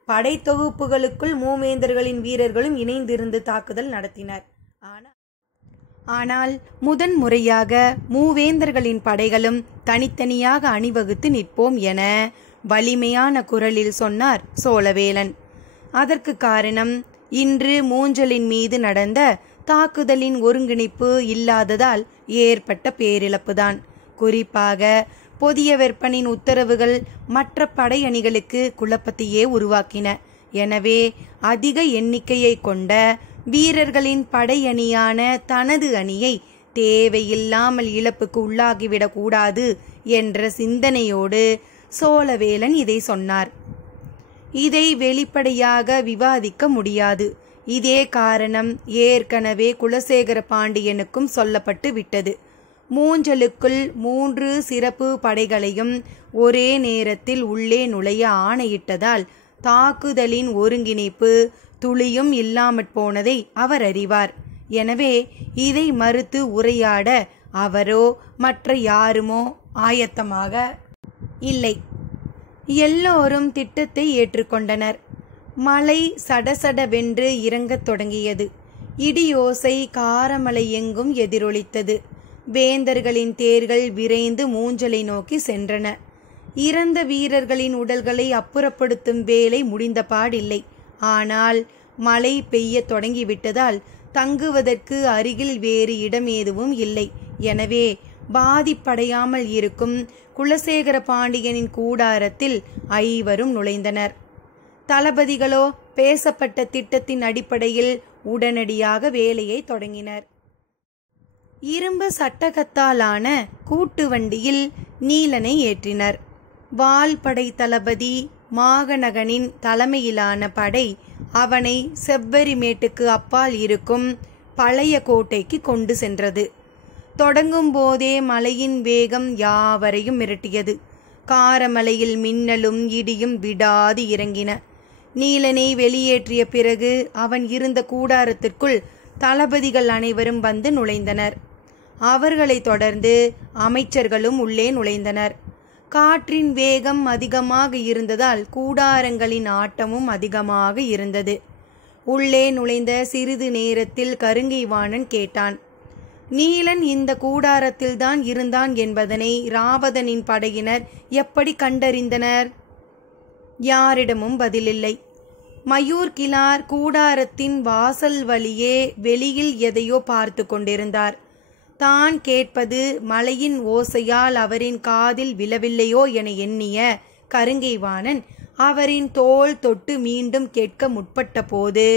படை தொகுப்புகளுக்குள் மூவேந்தர்களின் வீரர்களும் இணைந்திருந்து தாக்குதல் நடத்தினர். ஆனால் முதன் முறையாக மூவேந்தர்களின் படைகளும் தனித்தனியாக அணிவகுத்து நிற்போம் என வலிமையான குரலில் சொன்னார் சோழவேலன். அதற்கு காரணம் இன்று மூஞ்சலின் மீது நடந்த தாக்குதலின் ஒருங்கிணைப்பு இல்லாததால் ஏற்பட்ட பேரிழப்புதான். குறிப்பாக பொதிய வெப்பனின் உத்தரவுகள் மற்ற படையணிகளுக்கு குழப்பத்தையே உருவாக்கின. எனவே அதிக எண்ணிக்கையை கொண்ட வீரர்களின் படையணியான தனது அணியை தேவையில்லாமல் இழப்புக்கு உள்ளாகிவிடக் கூடாது என்ற சிந்தனையோடு சோழவேலன் இதை சொன்னார். இதை வெளிப்படையாக விவாதிக்க முடியாது. இதே காரணம் ஏற்கனவே குலசேகர பாண்டியனுக்கும் சொல்லப்பட்டு விட்டது. மூஞ்சலுக்குள் 3 சிறப்பு படைகளையும் ஒரே நேரத்தில் உள்ளே நுழைய ஆணையிட்டதால் தாக்குதலின் ஒருங்கிணைப்பு துளியும் இல்லாமற் போனதை அவர் அறிவார். எனவே இதை மறுத்து உரையாட அவரோ மற்ற யாருமோ ஆயத்தமாக இல்லை. எல்லோரும் திட்டத்தை ஏற்றுக்கொண்டனர். மழை சடசடவென்று இறங்கத் தொடங்கியது. இடியோசை காரமலை எங்கும் எதிரொலித்தது. வேந்தர்களின் தேர்கள் விரைந்து மூஞ்சலை நோக்கி சென்றன. இறந்த வீரர்களின் உடல்களை அப்புறப்படுத்தும் வேலை முடிந்த பாடில்லை. ஆனால் மழை பெய்ய தொடங்கிவிட்டதால் தங்குவதற்கு அருகில் வேறு இடம் எதுவும் இல்லை. எனவே பாதிப்படையாமல் இருக்கும் குலசேகர பாண்டியனின் கூடாரத்தில் 5வரும் நுழைந்தனர். தளபதிகளோ பேசப்பட்ட திட்டத்தின் அடிப்படையில் உடனடியாக வேலையை தொடங்கினர். இரும்பு சட்டகத்தாலான கூட்டு வண்டியில் நீலனை ஏற்றினர். வால்படை தளபதி மாகநகனின் தலைமையிலான படை அவனை செவ்வரிமேட்டுக்கு அப்பால் இருக்கும் பழைய கோட்டைக்கு கொண்டு சென்றது. தொடங்கும் போதே மலையின் வேகம் யாவரையும் மிரட்டியது. காரமலையில் மின்னலும் இடியும் விடாது இறங்கின. நீலனை வெளியேற்றிய பிறகு அவன் இருந்த கூடாரத்திற்குள் தளபதிகள் அனைவரும் வந்து நுழைந்தனர். அவர்களை தொடர்ந்து அமைச்சர்களும் உள்ளே நுழைந்தனர். காற்றின் வேகம் அதிகமாக இருந்ததால் கூடாரங்களின் ஆட்டமும் அதிகமாக இருந்தது. உள்ளே நுழைந்த சிறிது நேரத்தில் கருங்கைவாணன் கேட்டான், நீலன் இந்த கூடாரத்தில்தான் இருந்தான் என்பதனை ராவதனின் படையினர் எப்படி கண்டறிந்தனர்? யாரிடமும் பதிலில்லை. மயூர்கிழார் கூடாரத்தின் வாசல் வழியே வெளியில் எதையோ பார்த்து கொண்டிருந்தார். தான் கேட்பது மலையின் ஓசையால் அவரின் காதில் விழவில்லையோ என எண்ணிய கருங்கைவாணன் அவரின் தோள் தொட்டு மீண்டும் கேட்க முற்பட்ட போது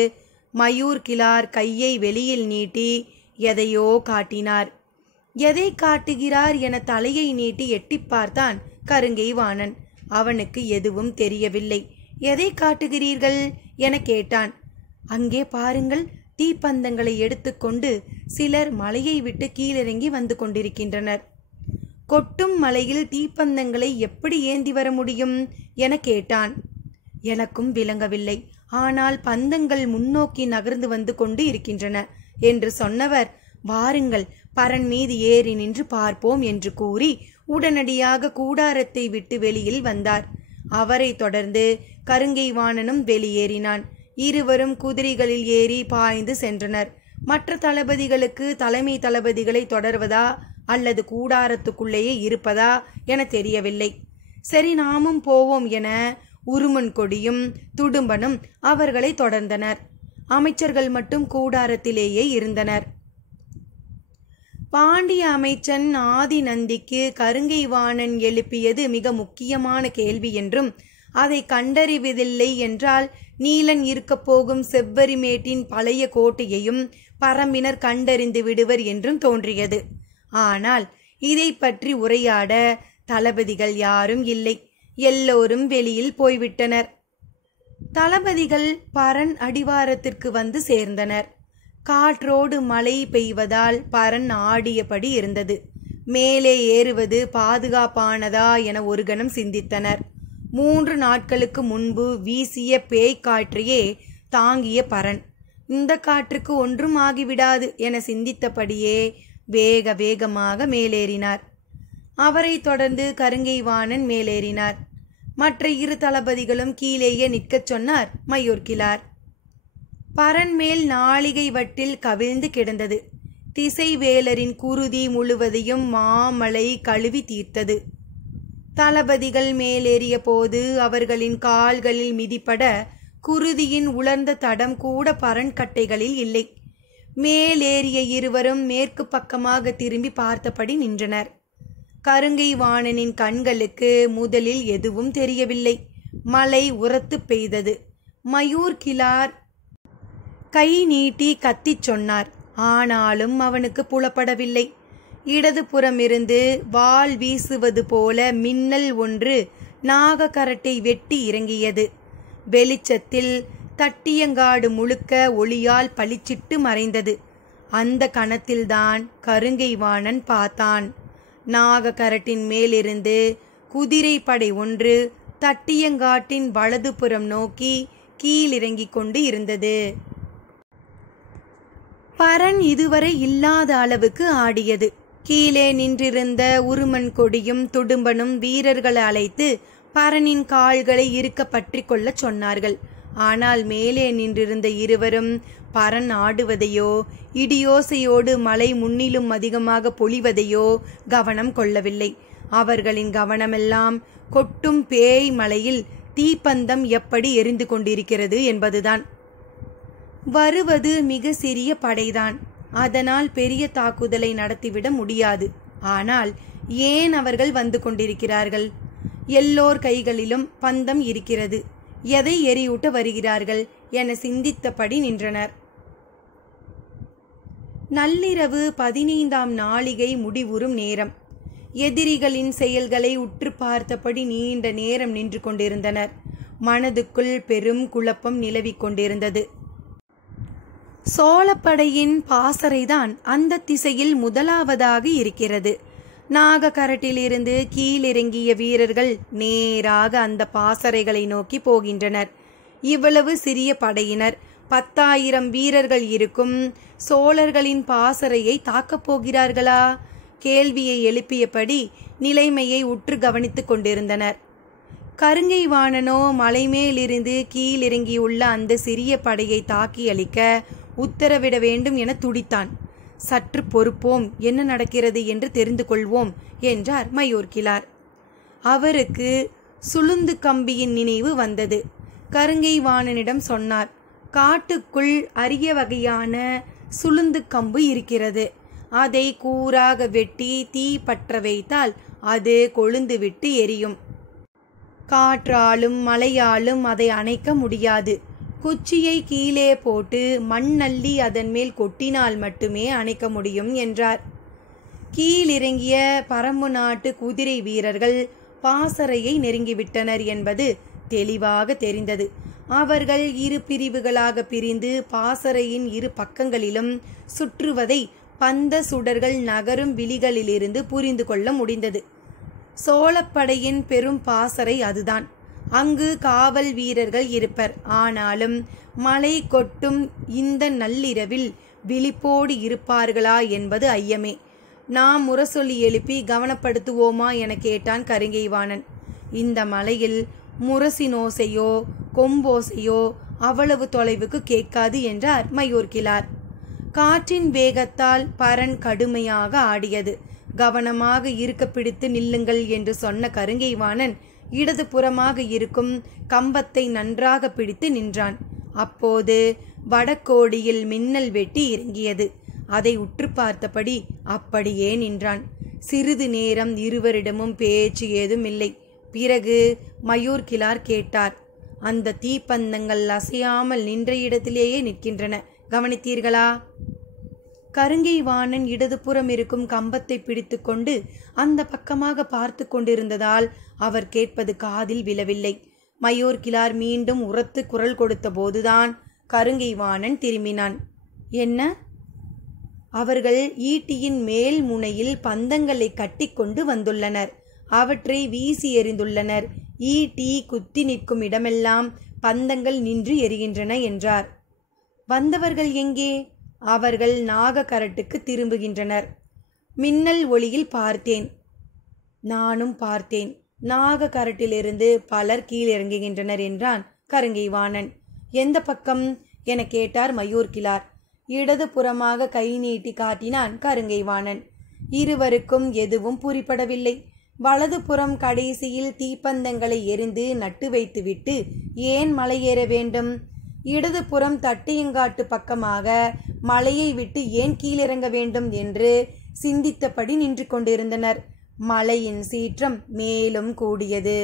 மயூர்கிழார் கையை வெளியில் நீட்டி எதையோ காட்டினார். எதை காட்டுகிறார் என தலையை நீட்டி எட்டி பார்த்தான் கருங்கைவாணன். அவனுக்கு எதுவும் தெரியவில்லை. எதை காட்டுகிறீர்கள் என கேட்டான். அங்கே பாருங்கள், தீப்பந்தங்களை எடுத்துக்கொண்டு சிலர் மலையை விட்டு கீழிறங்கி வந்து கொண்டிருக்கின்றனர். கொட்டும் மலையில் தீப்பந்தங்களை எப்படி ஏந்தி வர முடியும் என கேட்டான். எனக்கும் விளங்கவில்லை. ஆனால் பந்தங்கள் முன்னோக்கி நகர்ந்து வந்து கொண்டு இருக்கின்றன என்று சொன்னவர், வாருங்கள் பரன் மீது ஏறி நின்று பார்ப்போம் என்று கூறி உடனடியாக கூடாரத்தை விட்டு வெளியில் வந்தார். அவரை தொடர்ந்து கருங்கைவாணனும் வெளியேறினான். இருவரும் குதிரைகளில் ஏறி பாய்ந்து சென்றனர். மற்ற தளபதிகளுக்கு தலைமை தளபதிகளை தொடர்வதா அல்லது கூடாரத்துக்குள்ளேயே இருப்பதா என தெரியவில்லை. சரி, நாமும் போவோம் என உருமன் கொடியும் துடும்பனும் அவர்களை தொடர்ந்தனர். அமைச்சர்கள் மட்டும் கூடாரத்திலேயே இருந்தனர். பாண்டிய அமைச்சன் ஆதி நந்திக்கு கருங்கைவாணன் எழுப்பியது மிக முக்கியமான கேள்வி என்றும், அதை கண்டறிவதில்லை என்றால் நீலன் இருக்கப் போகும் செவ்வரிமேட்டின் பழைய கோட்டையையும் பரம்பினர் கண்டறிந்து விடுவர் என்றும் தோன்றியது. ஆனால் இதை பற்றி உரையாட தளபதிகள் யாரும் இல்லை. எல்லோரும் வெளியில் போய்விட்டனர். தளபதிகள் பரன் அடிவாரத்திற்கு வந்து சேர்ந்தனர். காற்றோடு மழை பெய்வதால் பரன் ஆடியபடி இருந்தது. மேலே ஏறுவது பாதுகாப்பானதா என ஒரு கணம் சிந்தித்தனர். 3 நாட்களுக்கு முன்பு வீசிய பேய்க்காற்றையே தாங்கிய பரன் இந்த காற்றுக்கு ஒன்றும் ஆகிவிடாது என சிந்தித்தபடியே வேக வேகமாக மேலேறினார். அவரை தொடர்ந்து கருங்கைவாணன் மேலேறினார். மற்ற 2 தளபதிகளும் கீழேயே நிற்கச் சொன்னார் மயூர்கிழார். பரன் மேல் நாளிகை வட்டில் கவிழ்ந்து கிடந்தது. திசைவேலரின் குருதி முழுவதையும் மாமலை கழுவி தீர்த்தது. தளபதிகள் மேலேறிய போது அவர்களின் கால்களில் மிதிப்பட குருதியின் உலர்ந்த தடம் கூட பரன் கட்டைகளில் இல்லை. மேலேறிய இருவரும் மேற்கு பக்கமாக திரும்பி பார்த்தபடி நின்றனர். கருங்கைவாணனின் கண்களுக்கு முதலில் எதுவும் தெரியவில்லை. மழை உரத்து பெய்தது. மயூர்கிழார் கை நீட்டி கத்திச் சொன்னார். ஆனாலும் அவனுக்கு புலப்படவில்லை. இடதுபுறமிருந்து வாள் வீசுவது போல மின்னல் ஒன்று நாகக்கரட்டை வெட்டி இறங்கியது. வெளிச்சத்தில் தட்டியங்காடு முழுக்க ஒளியால் பளிச்சிட்டு மறைந்தது. அந்த கணத்தில்தான் கருங்கை வாணன் பார்த்தான். நாகக்கரட்டின் மேலிருந்து குதிரை படை ஒன்று தட்டியங்காட்டின் வலதுபுறம் நோக்கி கீழிறங்கிக் கொண்டு இருந்தது. பரன் இதுவரை இல்லாத அளவுக்கு ஆடியது. கீழே நின்றிருந்த உருமன் கொடியும் துடும்பனும் வீரர்களை அழைத்து பரனின் கால்களை இருக்க பற்றி கொள்ள சொன்னார்கள். ஆனால் மேலே நின்றிருந்த இருவரும் பரன் ஆடுவதையோ இடியோசையோடு மழை முன்னிலும் அதிகமாக பொழிவதையோ கவனம் கொள்ளவில்லை. அவர்களின் கவனமெல்லாம் கொட்டும் பேய் மலையில் தீப்பந்தம் எப்படி எரிந்து கொண்டிருக்கிறது என்பதுதான். வருவது மிக சிறிய படைதான். அதனால் பெரிய தாக்குதலை நடத்திவிட முடியாது. ஆனால் ஏன் அவர்கள் வந்து கொண்டிருக்கிறார்கள்? எல்லோர் கைகளிலும் பந்தம் இருக்கிறது. எதை எரியூட்ட வருகிறார்கள் என சிந்தித்தபடி நின்றனர். நள்ளிரவு 15ஆம் நாளிகை முடிவுறும் நேரம். எதிரிகளின் செயல்களை உற்று பார்த்தபடி நீண்ட நேரம் நின்று கொண்டிருந்தனர். மனதுக்குள் பெரும் குழப்பம் நிலவிக் கொண்டிருந்தது. சோழப்படையின் பாசறைதான் அந்த திசையில் முதலாவதாக இருக்கிறது. நாகக்கரட்டிலிருந்து கீழிறங்கிய வீரர்கள் நேராக அந்த பாசறைகளை நோக்கி போகின்றனர். இவ்வளவு சிறிய படையினர் 10,000 வீரர்கள் இருக்கும் சோழர்களின் பாசறையை தாக்கப் போகிறார்களா? கேள்வியை எழுப்பியபடி நிலைமையை உற்று கவனித்துக் கொண்டிருந்தனர். கருங்கை வாணனோ மலைமேலிருந்து கீழிறங்கியுள்ள அந்த சிறிய படையை தாக்கி அளிக்க உத்தரவிட வேண்டும் என துடித்தான். சற்று பொறுப்போம், என்ன நடக்கிறது என்று தெரிந்து கொள்வோம் என்றார் மயூர்கிழார். அவருக்கு சுளுந்து கம்பியின் நினைவு வந்தது. கருங்கை வாணனிடம் சொன்னார், காட்டுக்குள் அரிய வகையான சுளுந்து கம்பு இருக்கிறது. அதை கூராக வெட்டி தீ பற்ற வைத்தால் அது கொழுந்து விட்டு எரியும். காற்றாலும் மழையாலும் அதை அணைக்க முடியாது. குச்சியை கீழே போட்டு மண்ணள்ளி அதன் மேல் கொட்டினால் மட்டுமே அணைக்க முடியும் என்றார். கீழிறங்கிய பரம்பு நாட்டு குதிரை வீரர்கள் பாசறையை நெருங்கிவிட்டனர் என்பது தெளிவாக தெரிந்தது. அவர்கள் இரு பிரிவுகளாக பிரிந்து பாசறையின் இரு பக்கங்களிலும் சுற்றுவதை பந்த சுடர்கள் நகரும் விழிகளிலிருந்து புரிந்து கொள்ள முடிந்தது. சோழப்படையின் பெரும் பாசறை அதுதான். அங்கு காவல் வீரர்கள் இருப்பர். ஆனாலும் மழை கொட்டும் இந்த நள்ளிரவில் விழிப்போடு இருப்பார்களா என்பது ஐயமே. நாம் முரசொலி எழுப்பி கவனப்படுத்துவோமா என கேட்டான் கருங்கை வாணன். இந்த மலையில் முரசினோசையோ கொம்போசையோ அவ்வளவு தொலைவுக்கு கேட்காது என்றார் மயூர்கிழார். காற்றின் வேகத்தால் பரன் கடுமையாக ஆடியது. கவனமாக இருக்க பிடித்து நில்லுங்கள் என்று சொன்ன கருங்கை வாணன் இடது புறமாக இருக்கும் கம்பத்தை நன்றாக பிடித்து நின்றான். அப்போது வடக்கோடியில் மின்னல் வெட்டி இறங்கியது. அதை உற்று பார்த்தபடி அப்படியே நின்றான். சிறிது நேரம் இருவரிடமும் பேச்சு ஏதும் இல்லை. பிறகு மயூர்கிழார் கேட்டார், அந்த தீப்பந்தங்கள் அசையாமல் நின்ற இடத்திலேயே நிற்கின்றன, கவனித்தீர்களா? கருங்கை வாணன் இடதுபுறம் இருக்கும் கம்பத்தை பிடித்து கொண்டு அந்த பக்கமாக பார்த்து கொண்டிருந்ததால் அவர் கேட்பது காதில் விழவில்லை. மயூர்கிழார் மீண்டும் உரத்து குரல் கொடுத்த போதுதான் கருங்கை வாணன் திரும்பினான். என்ன? அவர்கள் ஈட்டியின் மேல் முனையில் பந்தங்களை கட்டி கொண்டு வந்துள்ளனர். அவற்றை வீசி எறிந்துள்ளனர். ஈட்டி குத்தி நிற்கும் இடமெல்லாம் பந்தங்கள் நின்று எரிகின்றன என்றார். வந்தவர்கள் எங்கே? அவர்கள் நாகக்கரட்டுக்கு திரும்புகின்றனர். மின்னல் ஒளியில் பார்த்தேன். நானும் பார்த்தேன். நாகக்கரட்டிலிருந்து பலர் கீழிறங்குகின்றனர் என்றான் கருங்கை வாணன். எந்த பக்கம் என கேட்டார் மயூர்கிழார். இடது புறமாக கை நீட்டி காட்டினான் கருங்கை வாணன். இருவருக்கும் எதுவும் புரிபடவில்லை. வலது புறம் கடைசியில் தீப்பந்தங்களை எரிந்து நட்டு வைத்துவிட்டு ஏன் மலை ஏற வேண்டும்? இடது புறம் தட்டியங்காட்டு பக்கமாக மலையை விட்டு ஏன் கீழிறங்க வேண்டும் என்று சிந்தித்தபடி நின்று கொண்டிருந்தனர். மலையின் சீற்றம் மேலும் கூடியது.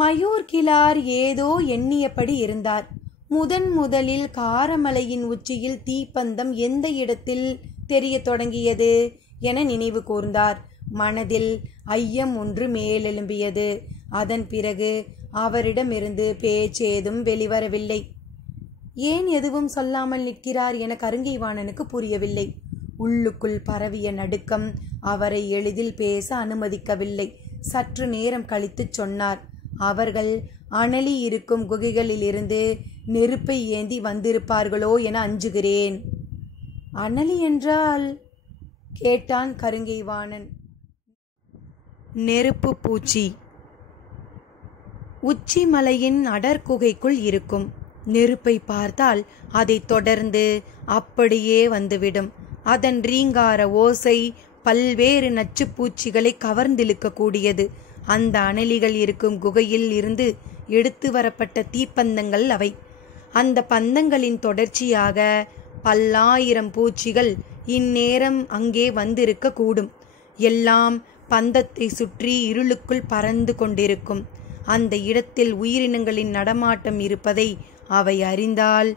மயூர்கிழார் ஏதோ எண்ணியபடி இருந்தார். முதலில் காரமலையின் உச்சியில் தீப்பந்தம் எந்த இடத்தில் தெரிய தொடங்கியது என நினைவு கூர்ந்தார். மனதில் ஐயம் ஒன்று மேலெழும்பியது. அதன் பிறகு அவரிடமிருந்து பேச்சேதும் வெளிவரவில்லை. ஏன் எதுவும் சொல்லாமல் நிற்கிறார் என கருங்கைவாணனுக்கு புரியவில்லை. உள்ளுக்குள் பரவிய நடுக்கம் அவரை எளிதில் பேச அனுமதிக்கவில்லை. சற்று நேரம் கழித்து சொன்னார். அவர்கள் அனலி இருக்கும் குகைகளிலிருந்து நெருப்பை ஏந்தி வந்திருப்பார்களோ என அஞ்சுகிறேன். அனலி என்றால்? கேட்டான் கருங்கைவாணன். நெருப்பு பூச்சி. உச்சி மலையின் அடர்குகைக்குள் இருக்கும். நெருப்பை பார்த்தால் அதை தொடர்ந்து அப்படியே வந்துவிடும். அதன் ரீங்கார ஓசை பல்வேறு நச்சுப்பூச்சிகளை கவர்ந்திழுக்கக்கூடியது. அந்த அனலிகள் இருக்கும் குகையில் இருந்து எடுத்து வரப்பட்ட தீப்பந்தங்கள் அவை. அந்த பந்தங்களின் தொடர்ச்சியாக பல்லாயிரம் பூச்சிகள் இந்நேரம் அங்கே வந்திருக்க கூடும். எல்லாம் பந்தத்தை சுற்றி இருளுக்குள் பறந்து கொண்டிருக்கும். அந்த இடத்தில் உயிரினங்களின் நடமாட்டம் இருப்பதை அவை அறிந்தால்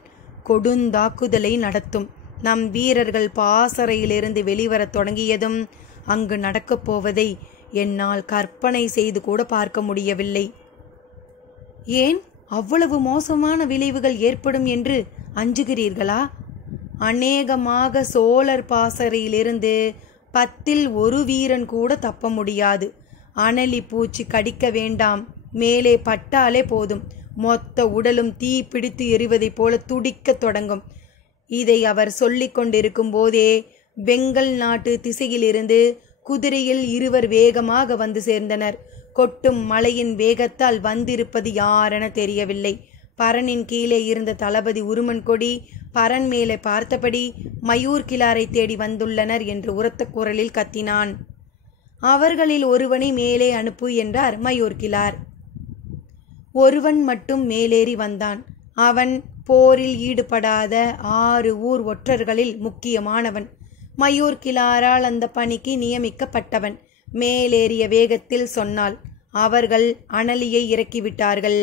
கொடுந்தாக்குதலை நடத்தும். நம் வீரர்கள் பாசறையிலிருந்து வெளிவரத் தொடங்கியதும் அங்கு நடக்கப் போவதை என்னால் கற்பனை செய்து கூட பார்க்க முடியவில்லை. ஏன் அவ்வளவு மோசமான விளைவுகள் ஏற்படும் என்று அஞ்சுகிறீர்களா? அநேகமாக சோழர் பாசறையிலிருந்து 10ல் 1 வீரன் கூட தப்ப முடியாது. அனலி பூச்சி கடிக்க வேண்டாம், மேலே பட்டாலே போதும், மொத்த உடலும் தீ பிடித்து எரிவதைப் போல துடிக்கத் தொடங்கும். இதை அவர் சொல்லிக் கொண்டிருக்கும் போதே வெங்கல் நாட்டு திசையிலிருந்து குதிரையில் 2 வேகமாக வந்து சேர்ந்தனர். கொட்டும் மழையின் வேகத்தால் வந்திருப்பது யாரென தெரியவில்லை. பரனின் கீழே இருந்த தளபதி உருமன்கொடி பரன் மேலே பார்த்தபடி மயூர் கிளாரை தேடி வந்துள்ளனர் என்று உரத்த குரலில் கத்தினான். அவர்களில் ஒருவனை மேலே அனுப்பு என்றார் மயூர் கிளார். ஒருவன் மட்டும் மேலேறி வந்தான். அவன் போரில் ஈடுபடாத 6 ஊர் ஒற்றர்களில் முக்கியமானவன். மயூர் கிளாரால் அந்த பணிக்கு நியமிக்கப்பட்டவன். மேலேறிய வேகத்தில் சொன்னாள், அவர்கள் அனலியை இறக்கிவிட்டார்கள்.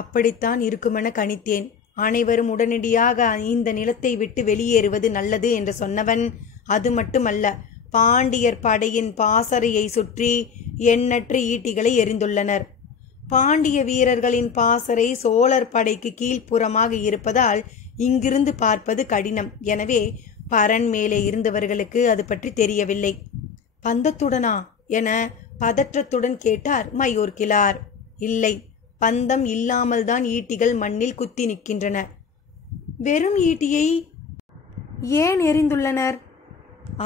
அப்படித்தான் இருக்குமென கணித்தேன். அனைவரும் உடனடியாக இந்த நிலத்தை விட்டு வெளியேறுவது நல்லது என்று சொன்னவன் அது மட்டுமல்ல, பாண்டியர் படையின் பாசறையை சுற்றி எண்ணற்ற ஈட்டிகளை எறிந்துள்ளனர். பாண்டிய வீரர்களின் பாசறை சோழர் படைக்கு கீழ்ப்புறமாக இருப்பதால் இங்கிருந்து பார்ப்பது கடினம். எனவே பரன் மேலே இருந்தவர்களுக்கு அது பற்றி தெரியவில்லை. பந்தத்துடனா என பதற்றத்துடன் கேட்டார் மயூர் கிளார். இல்லை, பந்தம் இல்லாமல் தான் ஈட்டிகள் மண்ணில் குத்தி நிற்கின்றன. வெறும் ஈட்டியை ஏன் எறிந்துள்ளனர்?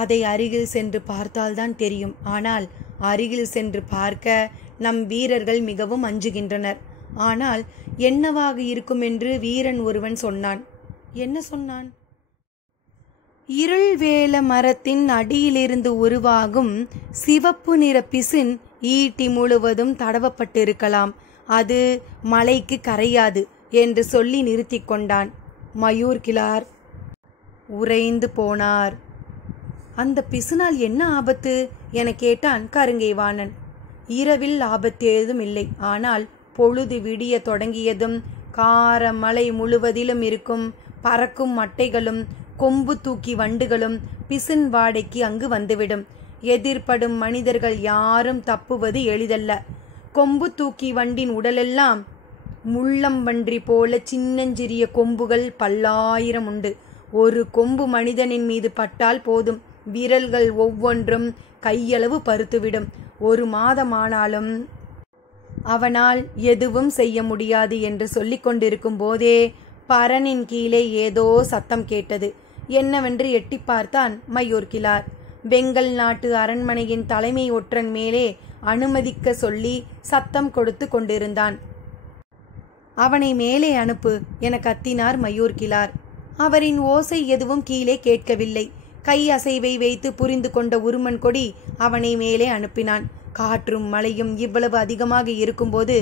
அதை அருகில் சென்று பார்த்தால்தான் தெரியும். ஆனால் அருகில் சென்று பார்க்க நம் வீரர்கள் மிகவும் அஞ்சுகின்றனர். ஆனால் என்னவாக இருக்கும் என்று வீரன் ஒருவன் சொன்னான். என்ன சொன்னான்? இருள் வேல மரத்தின் அடியிலிருந்து உருவாகும் சிவப்பு நிற பிசின் ஈட்டி முழுவதும் தடவப்பட்டிருக்கலாம். அது மலைக்கு கரையாது என்று சொல்லி நிறுத்தி கொண்டான். மயூர் கிளார் உறைந்து போனார். அந்த பிசுனால் என்ன ஆபத்து என கேட்டான் கருங்கைவாணன். இரவில் ஆபத்து ஏதும் இல்லை. ஆனால் பொழுது விடிய தொடங்கியதும் காரமலை முழுவதிலும் இருக்கும் பறக்கும் மட்டைகளும் கொம்பு தூக்கி வண்டுகளும் பிசின் வாடைக்கு அங்கு வந்துவிடும். எதிர்படும் மனிதர்கள் யாரும் தப்புவது எளிதல்ல. கொம்பு தூக்கி வண்டின் உடலெல்லாம் முள்ளம்பன்றி போல சின்னஞ்சிறிய கொம்புகள் பல்லாயிரம் உண்டு. ஒரு கொம்பு மனிதனின் மீது பட்டால் போதும், விரல்கள் ஒவ்வொன்றும் கையளவு பருத்துவிடும். 1 மாதமானாலும் அவனால் எதுவும் செய்ய முடியாது என்று சொல்லிக் கொண்டிருக்கும் போதே பரனின் கீழே ஏதோ சத்தம் கேட்டது. என்னவென்று எட்டி பார்த்தான் மயூர் கிளார். வெங்கல் நாட்டு அரண்மனையின் தலைமை ஒற்றன் மேலே அனுமதிக்க சொல்லி சத்தம் கொடுத்து கொண்டிருந்தான். அவனை மேலே அனுப்பு என கத்தினார் மயூர் கிளார். அவரின் ஓசை எதுவும் கீழே கேட்கவில்லை. கை அசைவை வைத்து புரிந்து கொண்ட உருமன்கொடி அவனை மேலே அனுப்பினான். காற்றும் மழையும் இவ்வளவு அதிகமாக இருக்கும்போது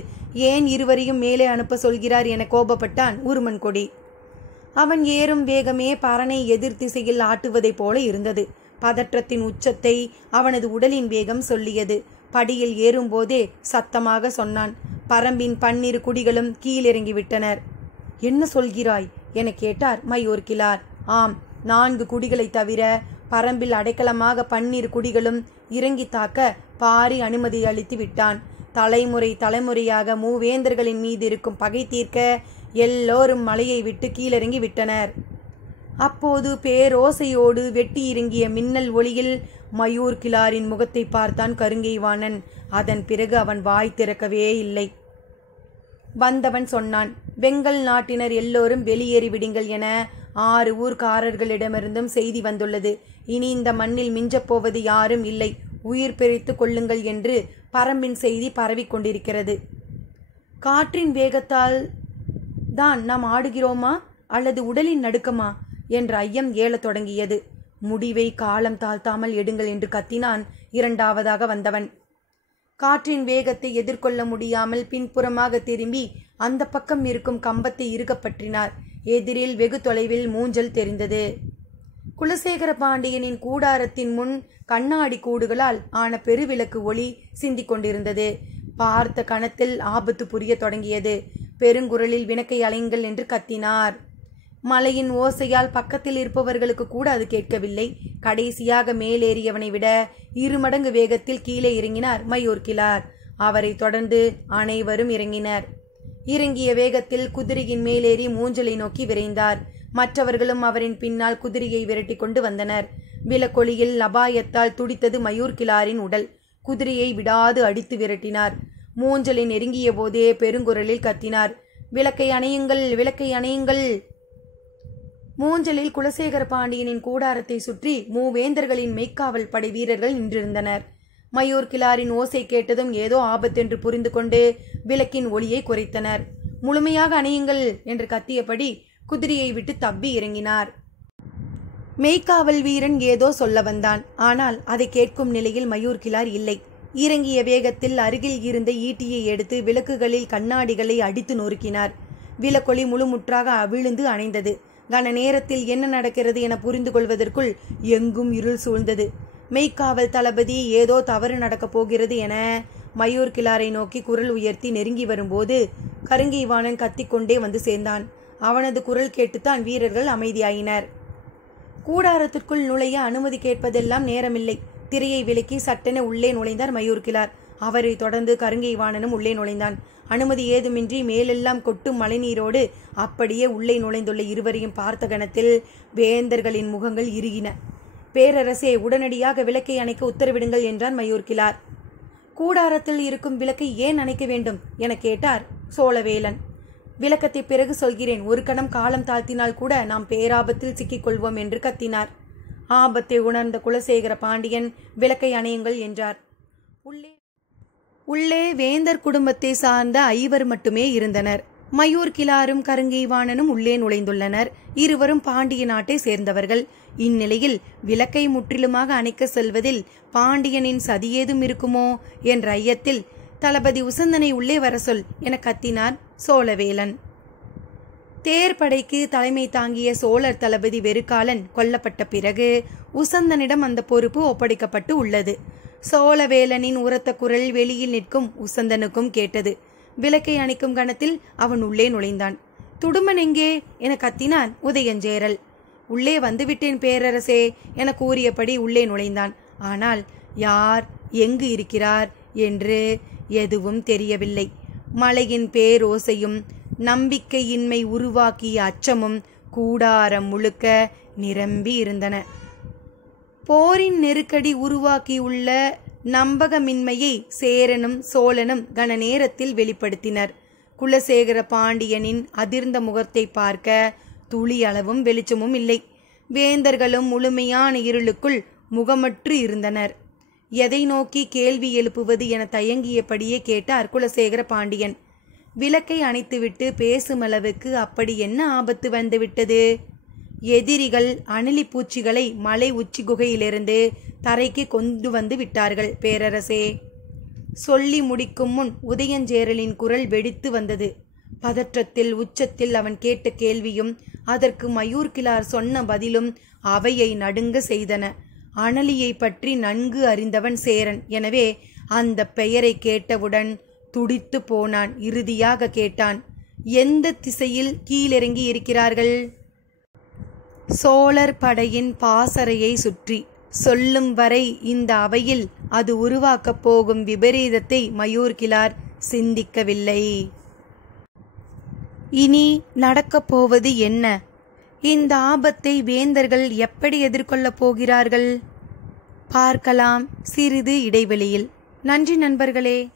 ஏன் இருவரையும் மேலே அனுப்ப சொல்கிறார் என கோபப்பட்டான் உருமன்கொடி. அவன் ஏறும் வேகமே பரனை எதிர் திசையில் ஆட்டுவதைப் போல இருந்தது. பதற்றத்தின் உச்சத்தை அவனது உடலின் வேகம் சொல்லியது. படியில் ஏறும்போதே சத்தமாக சொன்னான். பரம்பின் 12 குடிகளும் கீழிறங்கிவிட்டனர். என்ன சொல்கிறாய் என கேட்டார் மயூர் கிளார். ஆம், 4 குடிகளை தவிர பரம்பில் அடைக்கலமாக 12 குடிகளும் இறங்கி தாக்க பாரி அனுமதி அளித்து விட்டான். தலைமுறையாக மூவேந்தர்களின் மீது இருக்கும் பகை தீர்க்க எல்லோரும் மலையை விட்டு கீழிறங்கி விட்டனர். அப்போது பேரோசையோடு வெட்டி இறங்கிய மின்னல் ஒளியில் மயூர் கிழாரின் முகத்தை பார்த்தான் கருங்கைவாணன். அதன் பிறகு அவன் வாய் திறக்கவே இல்லை. வந்தவன் சொன்னான், வெங்கல் நாட்டினர் எல்லோரும் வெளியேறிவிடுங்கள் என 6 ஊர்க்காரர்களிடமிருந்தும் செய்தி வந்துள்ளது. இனி இந்த மண்ணில் மிஞ்சப்போவது யாரும் இல்லை, உயிர் பிழைத்து கொள்ளுங்கள் என்று பரம்பின் செய்தி பரவிக்கொண்டிருக்கிறது. காற்றின் வேகத்தால் தான் நாம் ஆடுகிறோமா அல்லது உடலின் நடுக்கமா என்ற ஐயம் ஏழத் தொடங்கியது. முடிவை காலம் தாழ்த்தாமல் எடுங்கள் என்று கத்தினான் இரண்டாவதாக வந்தவன். காற்றின் வேகத்தை எதிர்கொள்ள முடியாமல் பின்புறமாக திரும்பி அந்த பக்கம் இருக்கும் கம்பத்தை இறுகப் பற்றினார். எதிரில் வெகு தொலைவில் மூஞ்சல் தெரிந்தது. குலசேகர பாண்டியனின் கூடாரத்தின் முன் கண்ணாடி கூடுகளால் ஆன பெருவிளக்கு ஒளி சிந்திக் கொண்டிருந்தது. பார்த்த கணத்தில் ஆபத்து புரிய தொடங்கியது. பெருங்குரலில் வினக்கை அலைங்கள் என்று கத்தினார். மலையின் ஓசையால் பக்கத்தில் இருப்பவர்களுக்கு கூட அது கேட்கவில்லை. கடைசியாக மேலேறியவனை விட 2 மடங்கு வேகத்தில் கீழே இறங்கினார் மயூர் கிழார். அவரை தொடர்ந்து அனைவரும் இறங்கினர். இறங்கிய வேகத்தில் குதிரையின் மேலேறி மூஞ்சலை நோக்கி விரைந்தார். மற்றவர்களும் அவரின் பின்னால் குதிரையை விரட்டி கொண்டு வந்தனர். விலக்கொலியில் அபாயத்தால் துடித்தது மயூர் கிழாரின் உடல். குதிரையை விடாது அடித்து விரட்டினார். மூஞ்சலை நெருங்கிய போதே பெருங்குரலில் கத்தினார், விளக்கை அணையுங்கள், விளக்கை அணையுங்கள். மூஞ்சலில் குலசேகர பாண்டியனின் கூடாரத்தை சுற்றி மூவேந்தர்களின் மெய்க்காவல் படை வீரர்கள் நின்றிருந்தனர். மயூர் கிழாரின் ஓசை கேட்டதும் ஏதோ ஆபத்தென்று புரிந்து கொண்டு விளக்கின் ஒளியை குறைத்தனர். முழுமையாக அணையுங்கள் என்று கத்தியபடி குதிரையை விட்டு தப்பி இறங்கினார். மெய்க்காவல் வீரன் ஏதோ சொல்ல வந்தான். ஆனால் அதை கேட்கும் நிலையில் மயூர் கிழார் இல்லை. இறங்கிய வேகத்தில் அருகில் இருந்த ஈட்டியை எடுத்து விளக்குகளில் கண்ணாடிகளை அடித்து நொறுக்கினார். விளக்கொளி முழுமுற்றாக அவிழ்ந்து அணைந்தது. கன நேரத்தில் என்ன நடக்கிறது என புரிந்து கொள்வதற்குள் எங்கும் இருள் சூழ்ந்தது. மெய்க்காவல் தளபதி ஏதோ தவறு நடக்கப் போகிறது என மயூர் கிழாரை நோக்கி குரல் உயர்த்தி நெருங்கி வரும்போது கருங்கைவாணன் கத்திக்கொண்டே வந்து சேர்ந்தான். அவனது குரல் கேட்டுத்தான் வீரர்கள் அமைதியாயினர். கூடாரத்திற்குள் நுழைய அனுமதி கேட்பதெல்லாம் நேரமில்லை. திரையை விலக்கி சட்டென உள்ளே நுழைந்தார் மயூர் கிழார். அவரை தொடர்ந்து கருங்கைவாணனும் உள்ளே நுழைந்தான். அனுமதி ஏதுமின்றி மேலெல்லாம் கொட்டும் மழைநீரோடு அப்படியே உள்ளே நுழைந்துள்ள இருவரையும் பார்த்த கணத்தில் வேந்தர்களின் முகங்கள் இறுகின. பேரரசே, உடனடியாக விளக்கை அணைக்க உத்தரவிடுங்கள் என்றான் மயூர் கிழார். கூடாரத்தில் இருக்கும் விளக்கை ஏன் அணைக்க வேண்டும் என கேட்டார் சோழவேலன். விளக்கத்தை பிறகு சொல்கிறேன், ஒரு கணம் காலம் தாழ்த்தினால் கூட நாம் பேராபத்தில் சிக்கிக்கொள்வோம் என்று கத்தினார். ஆபத்தை உணர்ந்த குலசேகர பாண்டியன் விளக்கை அணையுங்கள் என்றார். உள்ளே வேந்தர் குடும்பத்தை சார்ந்த 5 மட்டுமே இருந்தனர். மயூர் கிழாரும் கருங்கைவாணனும் உள்ளே நுழைந்துள்ளனர். இருவரும் பாண்டிய நாட்டை சேர்ந்தவர்கள். இந்நிலையில் விளக்கை முற்றிலுமாக அணைக்க செல்வதில் பாண்டியனின் சதியேதும் இருக்குமோ என்ற ஐயத்தில் தளபதி உசந்தனை உள்ளே வர சொல் என கத்தினார் சோழவேலன். தேர்படைக்கு தலைமை தாங்கிய சோழர் தளபதி வெறுக்காலன் கொல்லப்பட்ட பிறகு உசந்தனிடம் அந்த பொறுப்பு ஒப்படைக்கப்பட்டு உள்ளது. சோழவேலனின் உரத்த குரல் வெளியில் நிற்கும் உசந்தனுக்கும் கேட்டது. விளக்கை அணைக்கும் கணத்தில் அவன் உள்ளே நுழைந்தான். துடுமன் எங்கே என கத்தினான் உதயஞ்சேரல். உள்ளே வந்துவிட்டேன் பேரரசே என கூறியபடி உள்ளே நுழைந்தான். ஆனால் யார், எங்கு இருக்கிறார் என்று எதுவும் தெரியவில்லை. மலையின் பேரோசையும் நம்பிக்கையின்மை உருவாக்கிய அச்சமும் கூடாரம் முழுக்க நிரம்பி இருந்தன. போரின் நெருக்கடி உருவாக்கியுள்ள நம்பகமின்மையை சேரனும் சோழனும் கன நேரத்தில் வெளிப்படுத்தினர். குலசேகர பாண்டியனின் அதிர்ந்த முகத்தை பார்க்க துளி அளவும் வெளிச்சமும் இல்லை. வேந்தர்களும் முழுமையான இருளுக்குள் முகமற்று இருந்தனர். எதை நோக்கி கேள்வி எழுப்புவது என தயங்கியபடியே கேட்டார் குலசேகர பாண்டியன். விளக்கை அணைத்துவிட்டு பேசுமளவுக்கு அப்படி என்ன ஆபத்து வந்துவிட்டது? எதிரிகள் அணிலி பூச்சிகளை மலை உச்சி குகையிலிருந்து தரைக்கு கொண்டு வந்து விட்டார்கள் பேரரசே. சொல்லி முடிக்கும் முன் உதயஞ்சேரலின் குரல் வெடித்து வந்தது. பதற்றத்தில் உச்சத்தில் அவன் கேட்ட கேள்வியும் அதற்கு மயூர் கிழார் சொன்ன பதிலும் அவையை நடுங்க செய்தன. அனலியை பற்றி நன்கு அறிந்தவன் சேரன். எனவே அந்த பெயரை கேட்டவுடன் துடித்து போனான். இறுதியாக கேட்டான், எந்த திசையில் கீழிறங்கி இருக்கிறார்கள்? சோழர் படையின் பாசறையை சுற்றி. சொல்லும் வரை இந்த அவையில் அது உருவாக்கப் போகும் விபரீதத்தை மயூர் கிழார் சிந்திக்கவில்லை. இனி நடக்கப் போவது என்ன? இந்த ஆபத்தை வேந்தர்கள் எப்படி எதிர்கொள்ளப் போகிறார்கள்? பார்க்கலாம் சிறிது இடைவெளியில். நன்றி நண்பர்களே.